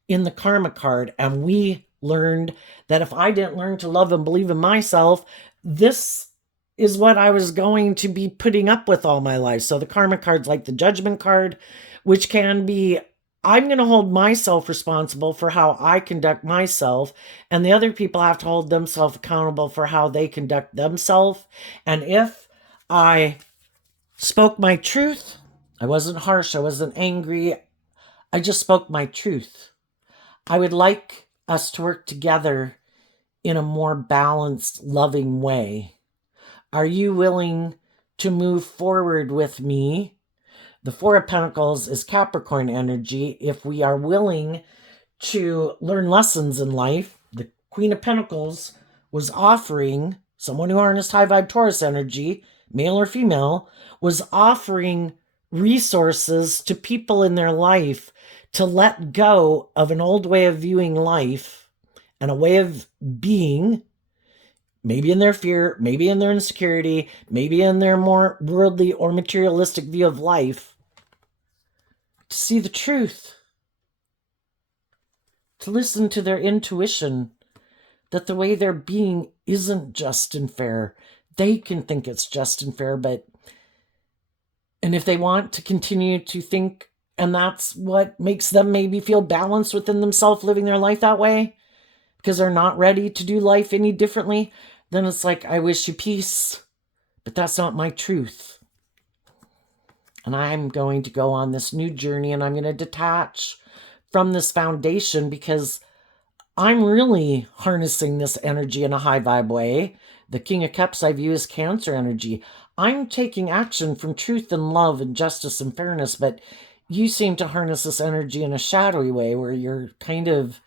in the karma card. And we learned that if I didn't learn to love and believe in myself, this is what I was going to be putting up with all my life. So the karma card's like the judgment card, which can be, I'm going to hold myself responsible for how I conduct myself, and the other people have to hold themselves accountable for how they conduct themselves. And if I spoke my truth, I wasn't harsh, I wasn't angry, I just spoke my truth. I would like us to work together in a more balanced, loving way. Are you willing to move forward with me? The Four of Pentacles is Capricorn energy. If we are willing to learn lessons in life, the Queen of Pentacles was offering, someone who harnessed high vibe Taurus energy, male or female, was offering resources to people in their life to let go of an old way of viewing life and a way of being, maybe in their fear, maybe in their insecurity, maybe in their more worldly or materialistic view of life, to see the truth, to listen to their intuition, that the way they're being isn't just and fair. They can think it's just and fair, and if they want to continue to think, and that's what makes them maybe feel balanced within themselves, living their life that way, because they're not ready to do life any differently, then it's like, I wish you peace, but that's not my truth. And I'm going to go on this new journey, and I'm going to detach from this foundation, because I'm really harnessing this energy in a high vibe way. The King of Cups I view as Cancer energy. I'm taking action from truth and love and justice and fairness, but you seem to harness this energy in a shadowy way, where you're kind of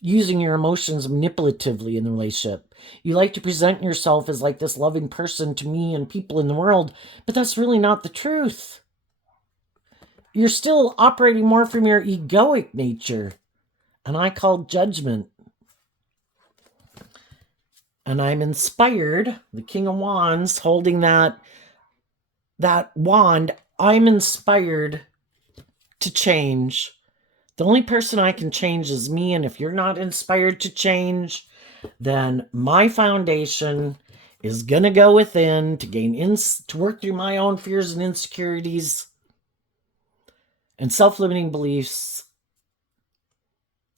using your emotions manipulatively in the relationship. You like to present yourself as like this loving person to me and people in the world, but that's really not the truth. You're still operating more from your egoic nature, and I call judgment. And I'm inspired, the King of Wands holding that wand, I'm inspired to change. The only person I can change is me, and if you're not inspired to change, then my foundation is going to go within to gain to work through my own fears and insecurities and self-limiting beliefs,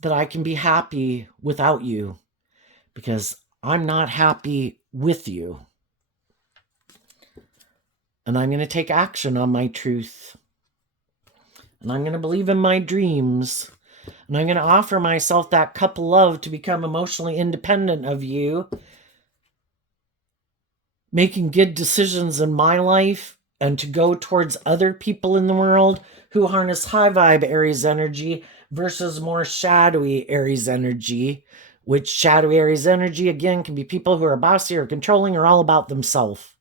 that I can be happy without you, because I'm not happy with you. And I'm going to take action on my truth. And I'm going to believe in my dreams. And I'm going to offer myself that cup of love to become emotionally independent of you, making good decisions in my life, and to go towards other people in the world who harness high vibe Aries energy versus more shadowy Aries energy, which shadowy Aries energy, again, can be people who are bossy or controlling or all about themselves.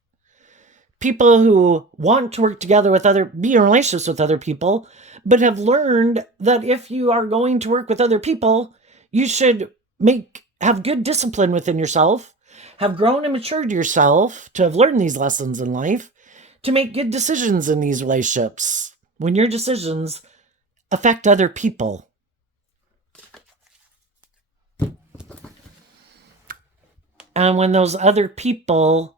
People who want to work together with be in relationships with other people, but have learned that if you are going to work with other people, you should have good discipline within yourself, have grown and matured yourself to have learned these lessons in life, to make good decisions in these relationships when your decisions affect other people. And when those other people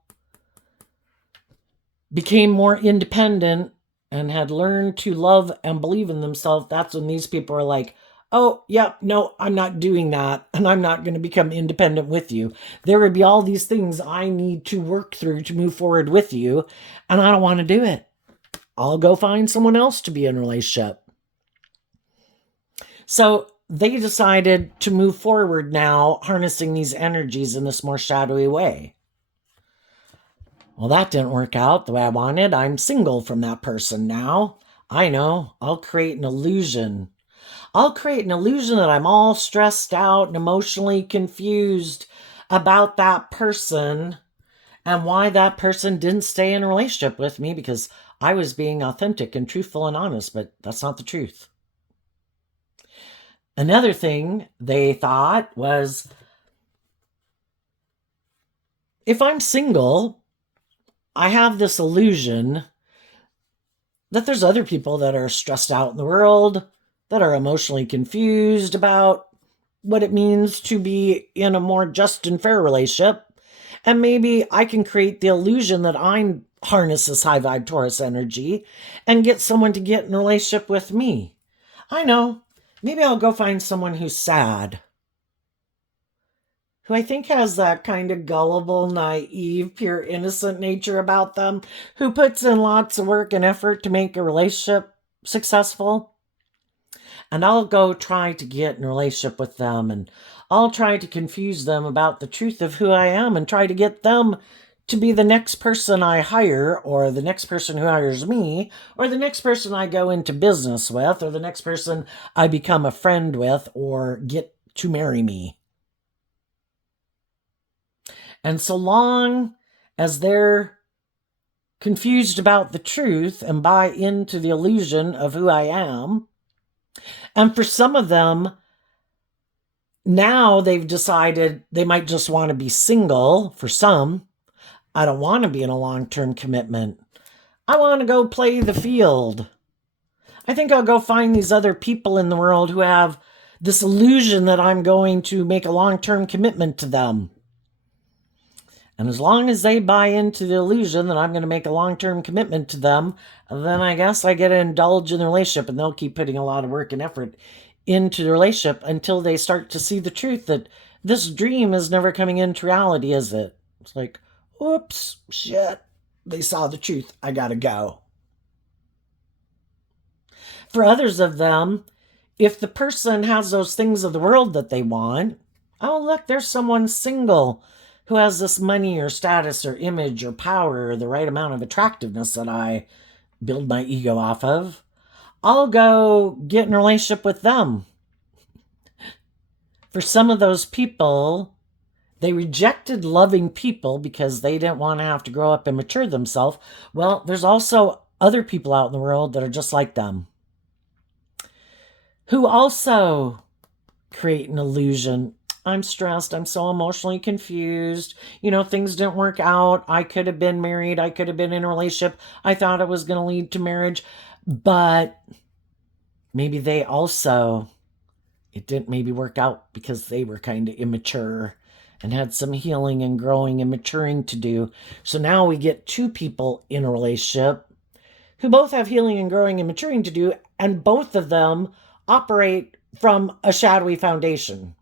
became more independent and had learned to love and believe in themselves, that's when these people are like, oh, yeah, no, I'm not doing that, and I'm not going to become independent with you. There would be all these things I need to work through to move forward with you, and I don't want to do it. I'll go find someone else to be in a relationship. So they decided to move forward now, harnessing these energies in this more shadowy way. Well, that didn't work out the way I wanted. I'm single from that person now. I know. I'll create an illusion. I'll create an illusion that I'm all stressed out and emotionally confused about that person and why that person didn't stay in a relationship with me, because I was being authentic and truthful and honest, but that's not the truth. Another thing they thought was, if I'm single, I have this illusion that there's other people that are stressed out in the world, that are emotionally confused about what it means to be in a more just and fair relationship. And maybe I can create the illusion that I harness this high vibe Taurus energy and get someone to get in a relationship with me. I know. Maybe I'll go find someone who's sad, who I think has that kind of gullible, naive, pure, innocent nature about them, who puts in lots of work and effort to make a relationship successful. And I'll go try to get in a relationship with them, and I'll try to confuse them about the truth of who I am and try to get them to be the next person I hire, or the next person who hires me, or the next person I go into business with, or the next person I become a friend with or get to marry me. And so long as they're confused about the truth and buy into the illusion of who I am, and for some of them, now they've decided they might just want to be single. For some, I don't want to be in a long-term commitment. I want to go play the field. I think I'll go find these other people in the world who have this illusion that I'm going to make a long-term commitment to them. And as long as they buy into the illusion that I'm going to make a long-term commitment to them, then I guess I get to indulge in the relationship, and they'll keep putting a lot of work and effort into the relationship until they start to see the truth that this dream is never coming into reality, is it? It's like, oops, shit, they saw the truth. I gotta go. For others of them, if the person has those things of the world that they want, oh, look, there's someone single who has this money or status or image or power or the right amount of attractiveness that I build my ego off of, I'll go get in a relationship with them. For some of those people, they rejected loving people because they didn't want to have to grow up and mature themselves. Well, there's also other people out in the world that are just like them, who also create an illusion. I'm stressed. I'm so emotionally confused. Things didn't work out. I could have been married. I could have been in a relationship. I thought it was going to lead to marriage. But maybe they also, it didn't maybe work out because they were kind of immature and had some healing and growing and maturing to do. So now we get two people in a relationship who both have healing and growing and maturing to do, and both of them operate from a shadowy foundation.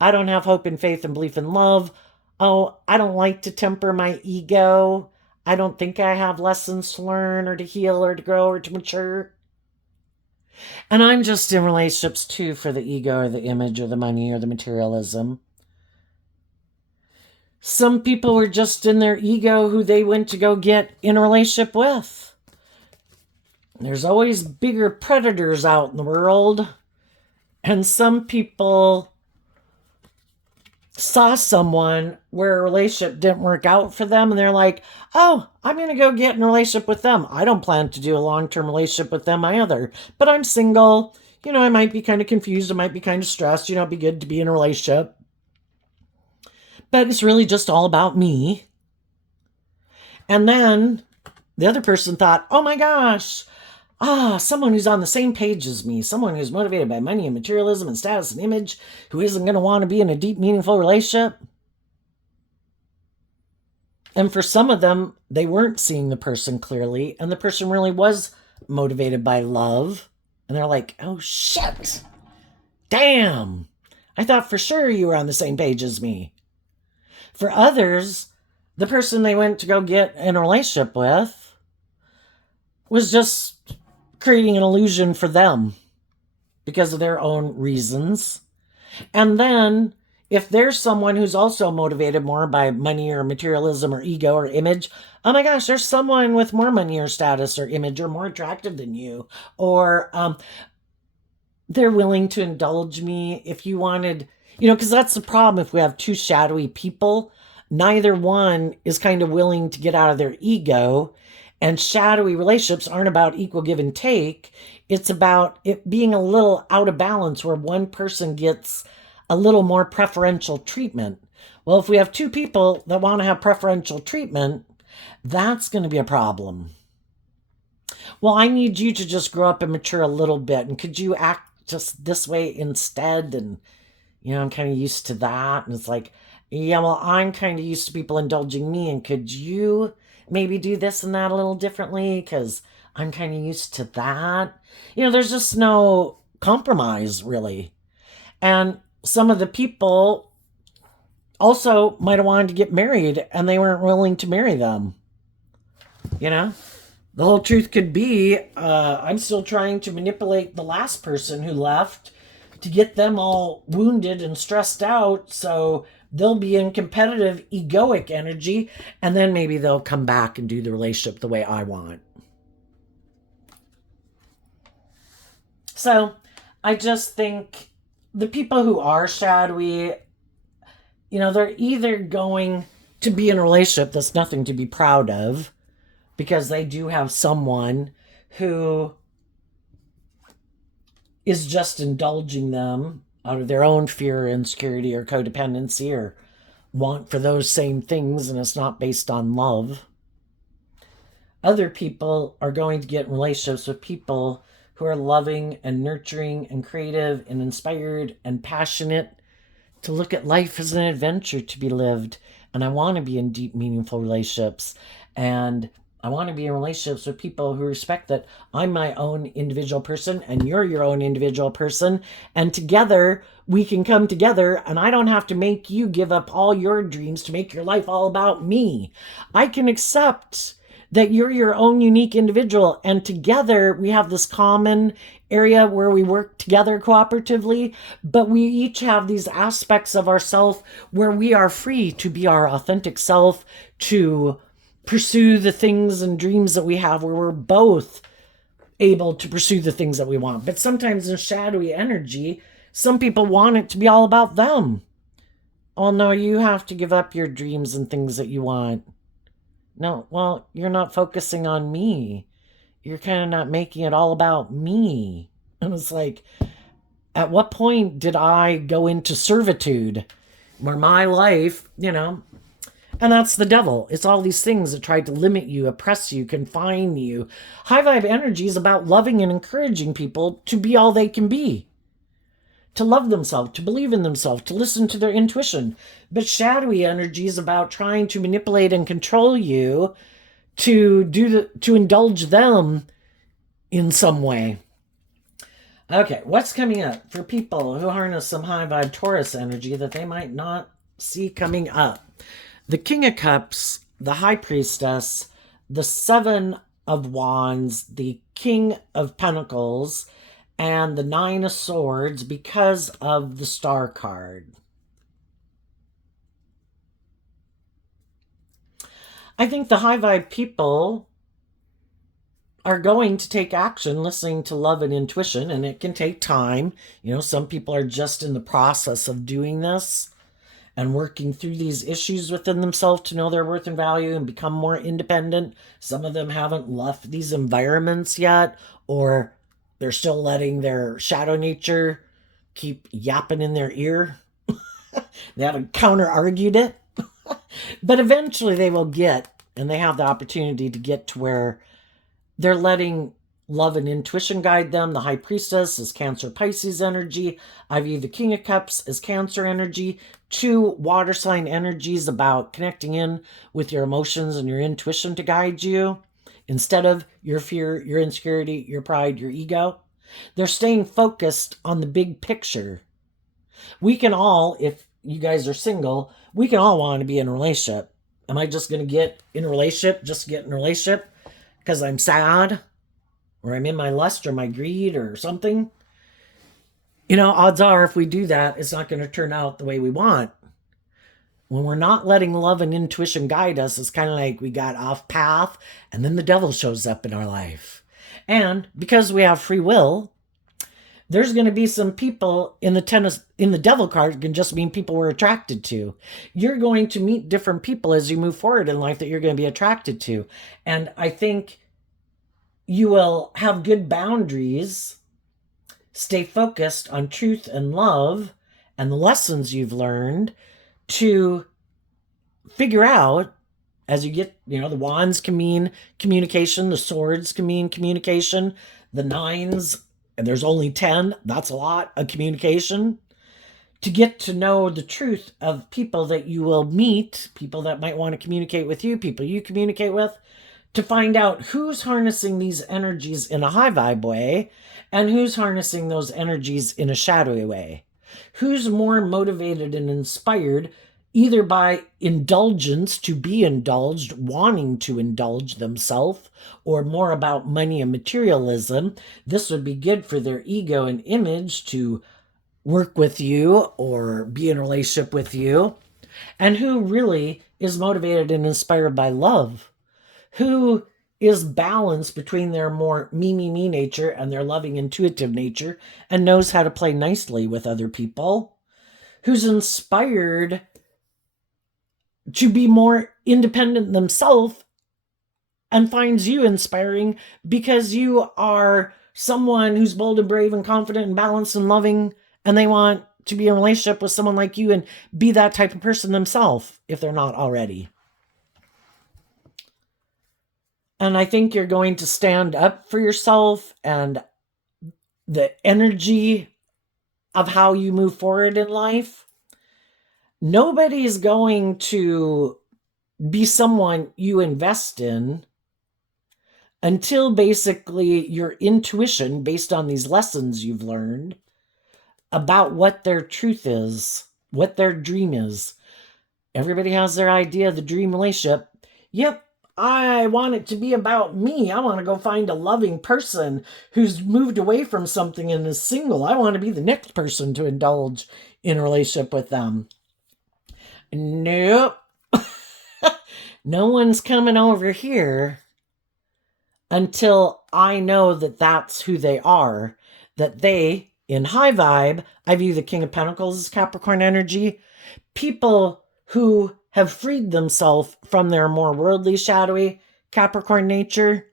I don't have hope and faith and belief in love. Oh, I don't like to temper my ego. I don't think I have lessons to learn or to heal or to grow or to mature. And I'm just in relationships too for the ego or the image or the money or the materialism. Some people were just in their ego who they went to go get in a relationship with. There's always bigger predators out in the world. And some people saw someone where a relationship didn't work out for them, and they're like, oh, I'm going to go get in a relationship with them. I don't plan to do a long-term relationship with them either, but I'm single. I might be kind of confused. I might be kind of stressed. It'd be good to be in a relationship. But it's really just all about me. And then the other person thought, oh my gosh, someone who's on the same page as me, someone who's motivated by money and materialism and status and image, who isn't going to want to be in a deep, meaningful relationship. And for some of them, they weren't seeing the person clearly, and the person really was motivated by love. And they're like, oh shit, damn, I thought for sure you were on the same page as me. For others, the person they went to go get in a relationship with was just creating an illusion for them because of their own reasons. And then if there's someone who's also motivated more by money or materialism or ego or image, oh my gosh, there's someone with more money or status or image or more attractive than you, or they're willing to indulge me if you wanted, because that's the problem. If we have two shadowy people, neither one is kind of willing to get out of their ego. And shadowy relationships aren't about equal give and take. It's about it being a little out of balance where one person gets a little more preferential treatment. Well, if we have two people that want to have preferential treatment, That's going to be a problem. Well, I need you to just grow up and mature a little bit. And could you act just this way instead? And, I'm kind of used to that. And it's like, yeah, well, I'm kind of used to people indulging me. And could you maybe do this and that a little differently? Because I'm kind of used to that. There's just no compromise, really. And some of the people also might have wanted to get married and they weren't willing to marry them. The whole truth could be I'm still trying to manipulate the last person who left to get them all wounded and stressed out so they'll be in competitive egoic energy, and then maybe they'll come back and do the relationship the way I want. So I just think the people who are shadowy, they're either going to be in a relationship that's nothing to be proud of because they do have someone who is just indulging them out of their own fear, insecurity, or codependency, or want for those same things, and it's not based on love. Other people are going to get in relationships with people who are loving and nurturing and creative and inspired and passionate to look at life as an adventure to be lived. And I want to be in deep, meaningful relationships. And I want to be in relationships with people who respect that I'm my own individual person and you're your own individual person. And together we can come together, and I don't have to make you give up all your dreams to make your life all about me. I can accept that you're your own unique individual, and together we have this common area where we work together cooperatively, but we each have these aspects of ourself where we are free to be our authentic self, to pursue the things and dreams that we have, where we're both able to pursue the things that we want. But sometimes in shadowy energy, some people want it to be all about them. Oh no, you have to give up your dreams and things that you want. No, well, you're not focusing on me. You're kind of not making it all about me. And it's like, at what point did I go into servitude where my life, and that's the devil. It's all these things that try to limit you, oppress you, confine you. High vibe energy is about loving and encouraging people to be all they can be, to love themselves, to believe in themselves, to listen to their intuition. But shadowy energy is about trying to manipulate and control you to indulge them in some way. Okay, what's coming up for people who harness some high vibe Taurus energy that they might not see coming up? The King of Cups, the High Priestess, the Seven of Wands, the King of Pentacles, and the Nine of Swords because of the Star card. I think the high vibe people are going to take action listening to love and intuition, and it can take time. Some people are just in the process of doing this and working through these issues within themselves to know their worth and value and become more independent. Some of them haven't left these environments yet, or they're still letting their shadow nature keep yapping in their ear. They haven't counter-argued it. But eventually they will get, and they have the opportunity to get to where they're letting love and intuition guide them. The High Priestess is Cancer Pisces energy. I view the King of Cups as Cancer energy. 2 water sign energies about connecting in with your emotions and your intuition to guide you, instead of your fear, your insecurity, your pride, your ego. They're staying focused on the big picture. We can all, if you guys are single, we can all want to be in a relationship. Am I just going to get in a relationship just to get in a relationship because I'm sad, or I'm in my lust or my greed or something? Odds are if we do that, it's not going to turn out the way we want. When we're not letting love and intuition guide us, it's kind of like we got off path and then the devil shows up in our life. And because we have free will, there's going to be some people in the devil card can just mean people we're attracted to. You're going to meet different people as you move forward in life that you're going to be attracted to. And I think you will have good boundaries, stay focused on truth and love and the lessons you've learned to figure out As you get, the wands can mean communication, the swords can mean communication, the nines, and there's only 10, that's a lot of communication. To get to know the truth of people that you will meet, people that might want to communicate with you, people you communicate with, to find out who's harnessing these energies in a high vibe way and who's harnessing those energies in a shadowy way. Who's more motivated and inspired either by indulgence, to be indulged, wanting to indulge themselves, or more about money and materialism. This would be good for their ego and image to work with you or be in a relationship with you. And who really is motivated and inspired by love? Who is balanced between their more me nature and their loving, intuitive nature and knows how to play nicely with other people? Who's inspired to be more independent themselves and finds you inspiring because you are someone who's bold and brave and confident and balanced and loving, and they want to be in a relationship with someone like you and be that type of person themselves if they're not already. And I think you're going to stand up for yourself and the energy of how you move forward in life. Nobody's going to be someone you invest in until basically your intuition, based on these lessons you've learned about what their truth is, what their dream is. Everybody has their idea of the dream relationship. Yep, I want it to be about me. I want to go find a loving person who's moved away from something and is single. I want to be the next person to indulge in a relationship with them. Nope. No one's coming over here until I know that that's who they are, that they, in high vibe, I view the King of Pentacles as Capricorn energy, people who have freed themselves from their more worldly, shadowy Capricorn nature,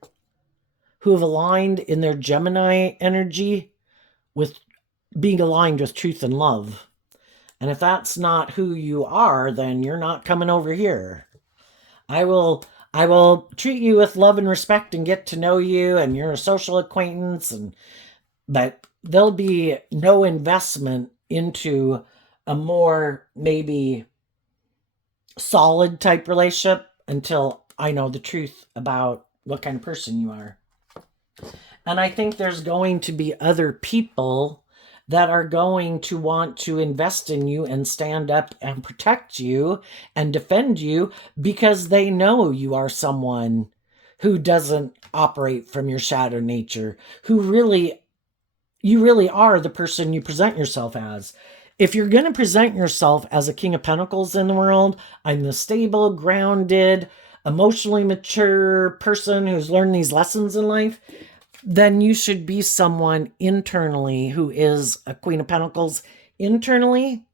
who have aligned in their Gemini energy with being aligned with truth and love. And if that's not who you are, then you're not coming over here. I will treat you with love and respect and get to know you, and you're a social acquaintance, but there'll be no investment into a more maybe solid type relationship until I know the truth about what kind of person you are. And I think there's going to be other people that are going to want to invest in you and stand up and protect you and defend you because they know you are someone who doesn't operate from your shadow nature, who you really are the person you present yourself as. If you're going to present yourself as a King of Pentacles in the world, I'm the stable, grounded, emotionally mature person who's learned these lessons in life, then you should be someone internally who is a Queen of Pentacles internally.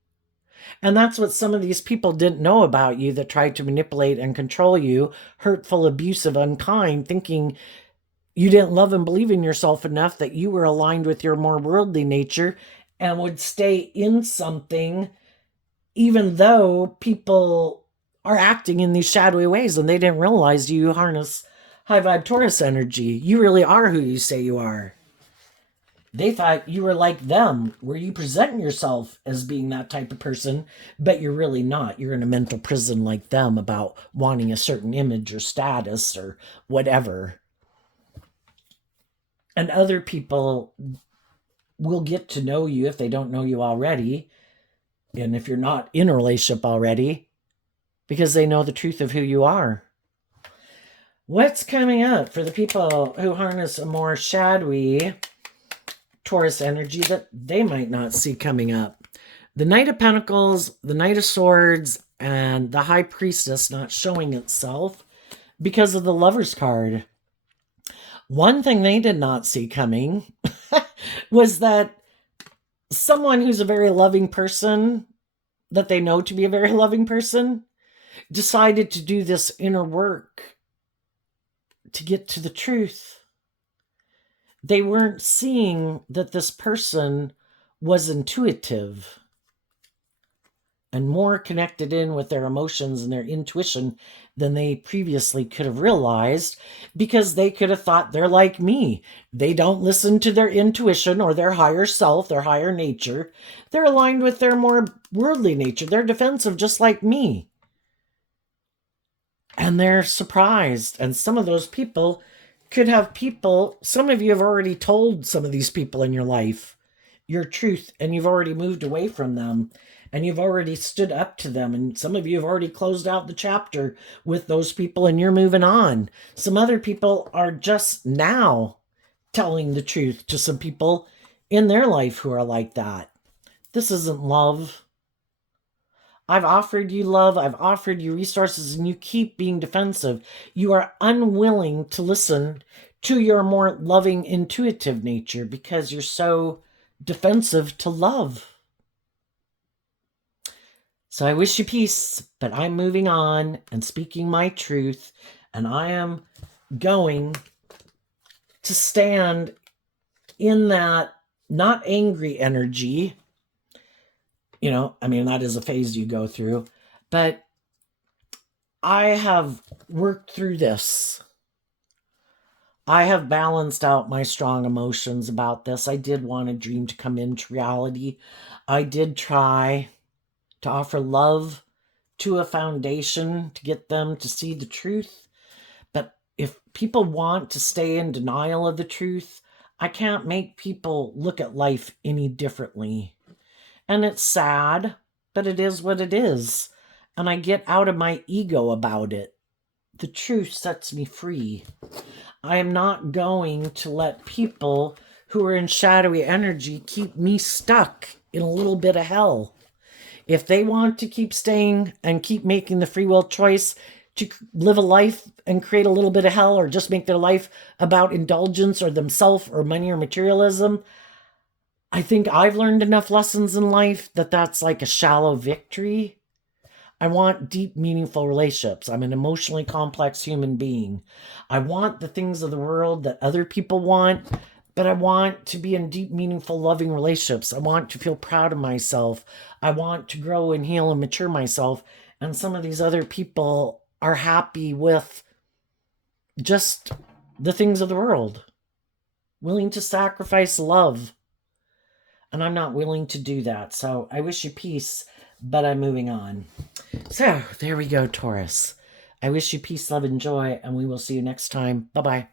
And that's what some of these people didn't know about you that tried to manipulate and control you, hurtful, abusive, unkind, thinking you didn't love and believe in yourself enough that you were aligned with your more worldly nature and would stay in something even though people are acting in these shadowy ways and they didn't realize you harness high vibe Taurus energy. You really are who you say you are. They thought you were like them, where you present yourself as being that type of person, but you're really not. You're in a mental prison like them about wanting a certain image or status or whatever. And other people will get to know you if they don't know you already, and if you're not in a relationship already, because they know the truth of who you are. What's coming up for the people who harness a more shadowy Taurus energy that they might not see coming up? The Knight of Pentacles, the Knight of Swords, and the High Priestess not showing itself because of the Lover's card. One thing they did not see coming was that someone who's a very loving person, that they know to be a very loving person, decided to do this inner work to get to the truth. They weren't seeing that this person was intuitive. and more connected in with their emotions and their intuition than they previously could have realized, because they could have thought they're like me. They don't listen to their intuition or their higher self, their higher nature. They're aligned with their more worldly nature. They're defensive just like me. And they're surprised. And some of those people could have people, some of you have already told some of these people in your life your truth, and you've already moved away from them, and you've already stood up to them, and some of you have already closed out the chapter with those people and you're moving on. Some other people are just now telling the truth to some people in their life who are like that. This isn't love. I've offered you love, I've offered you resources, and you keep being defensive. You are unwilling to listen to your more loving, intuitive nature because you're so defensive to love. So I wish you peace, but I'm moving on and speaking my truth, and I am going to stand in that not angry energy. That is a phase you go through, but I have worked through this. I have balanced out my strong emotions about this. I did want a dream to come into reality. I did try to offer love to a foundation to get them to see the truth. But if people want to stay in denial of the truth, I can't make people look at life any differently. And it's sad, but it is what it is. And I get out of my ego about it. The truth sets me free. I am not going to let people who are in shadowy energy keep me stuck in a little bit of hell. If they want to keep staying and keep making the free will choice to live a life and create a little bit of hell, or just make their life about indulgence or themselves or money or materialism, I think I've learned enough lessons in life that that's like a shallow victory. I want deep, meaningful relationships. I'm an emotionally complex human being. I want the things of the world that other people want, but I want to be in deep, meaningful, loving relationships. I want to feel proud of myself. I want to grow and heal and mature myself. And some of these other people are happy with just the things of the world, willing to sacrifice love. And I'm not willing to do that. So I wish you peace, but I'm moving on. So there we go, Taurus. I wish you peace, love, and joy, and we will see you next time. Bye-bye.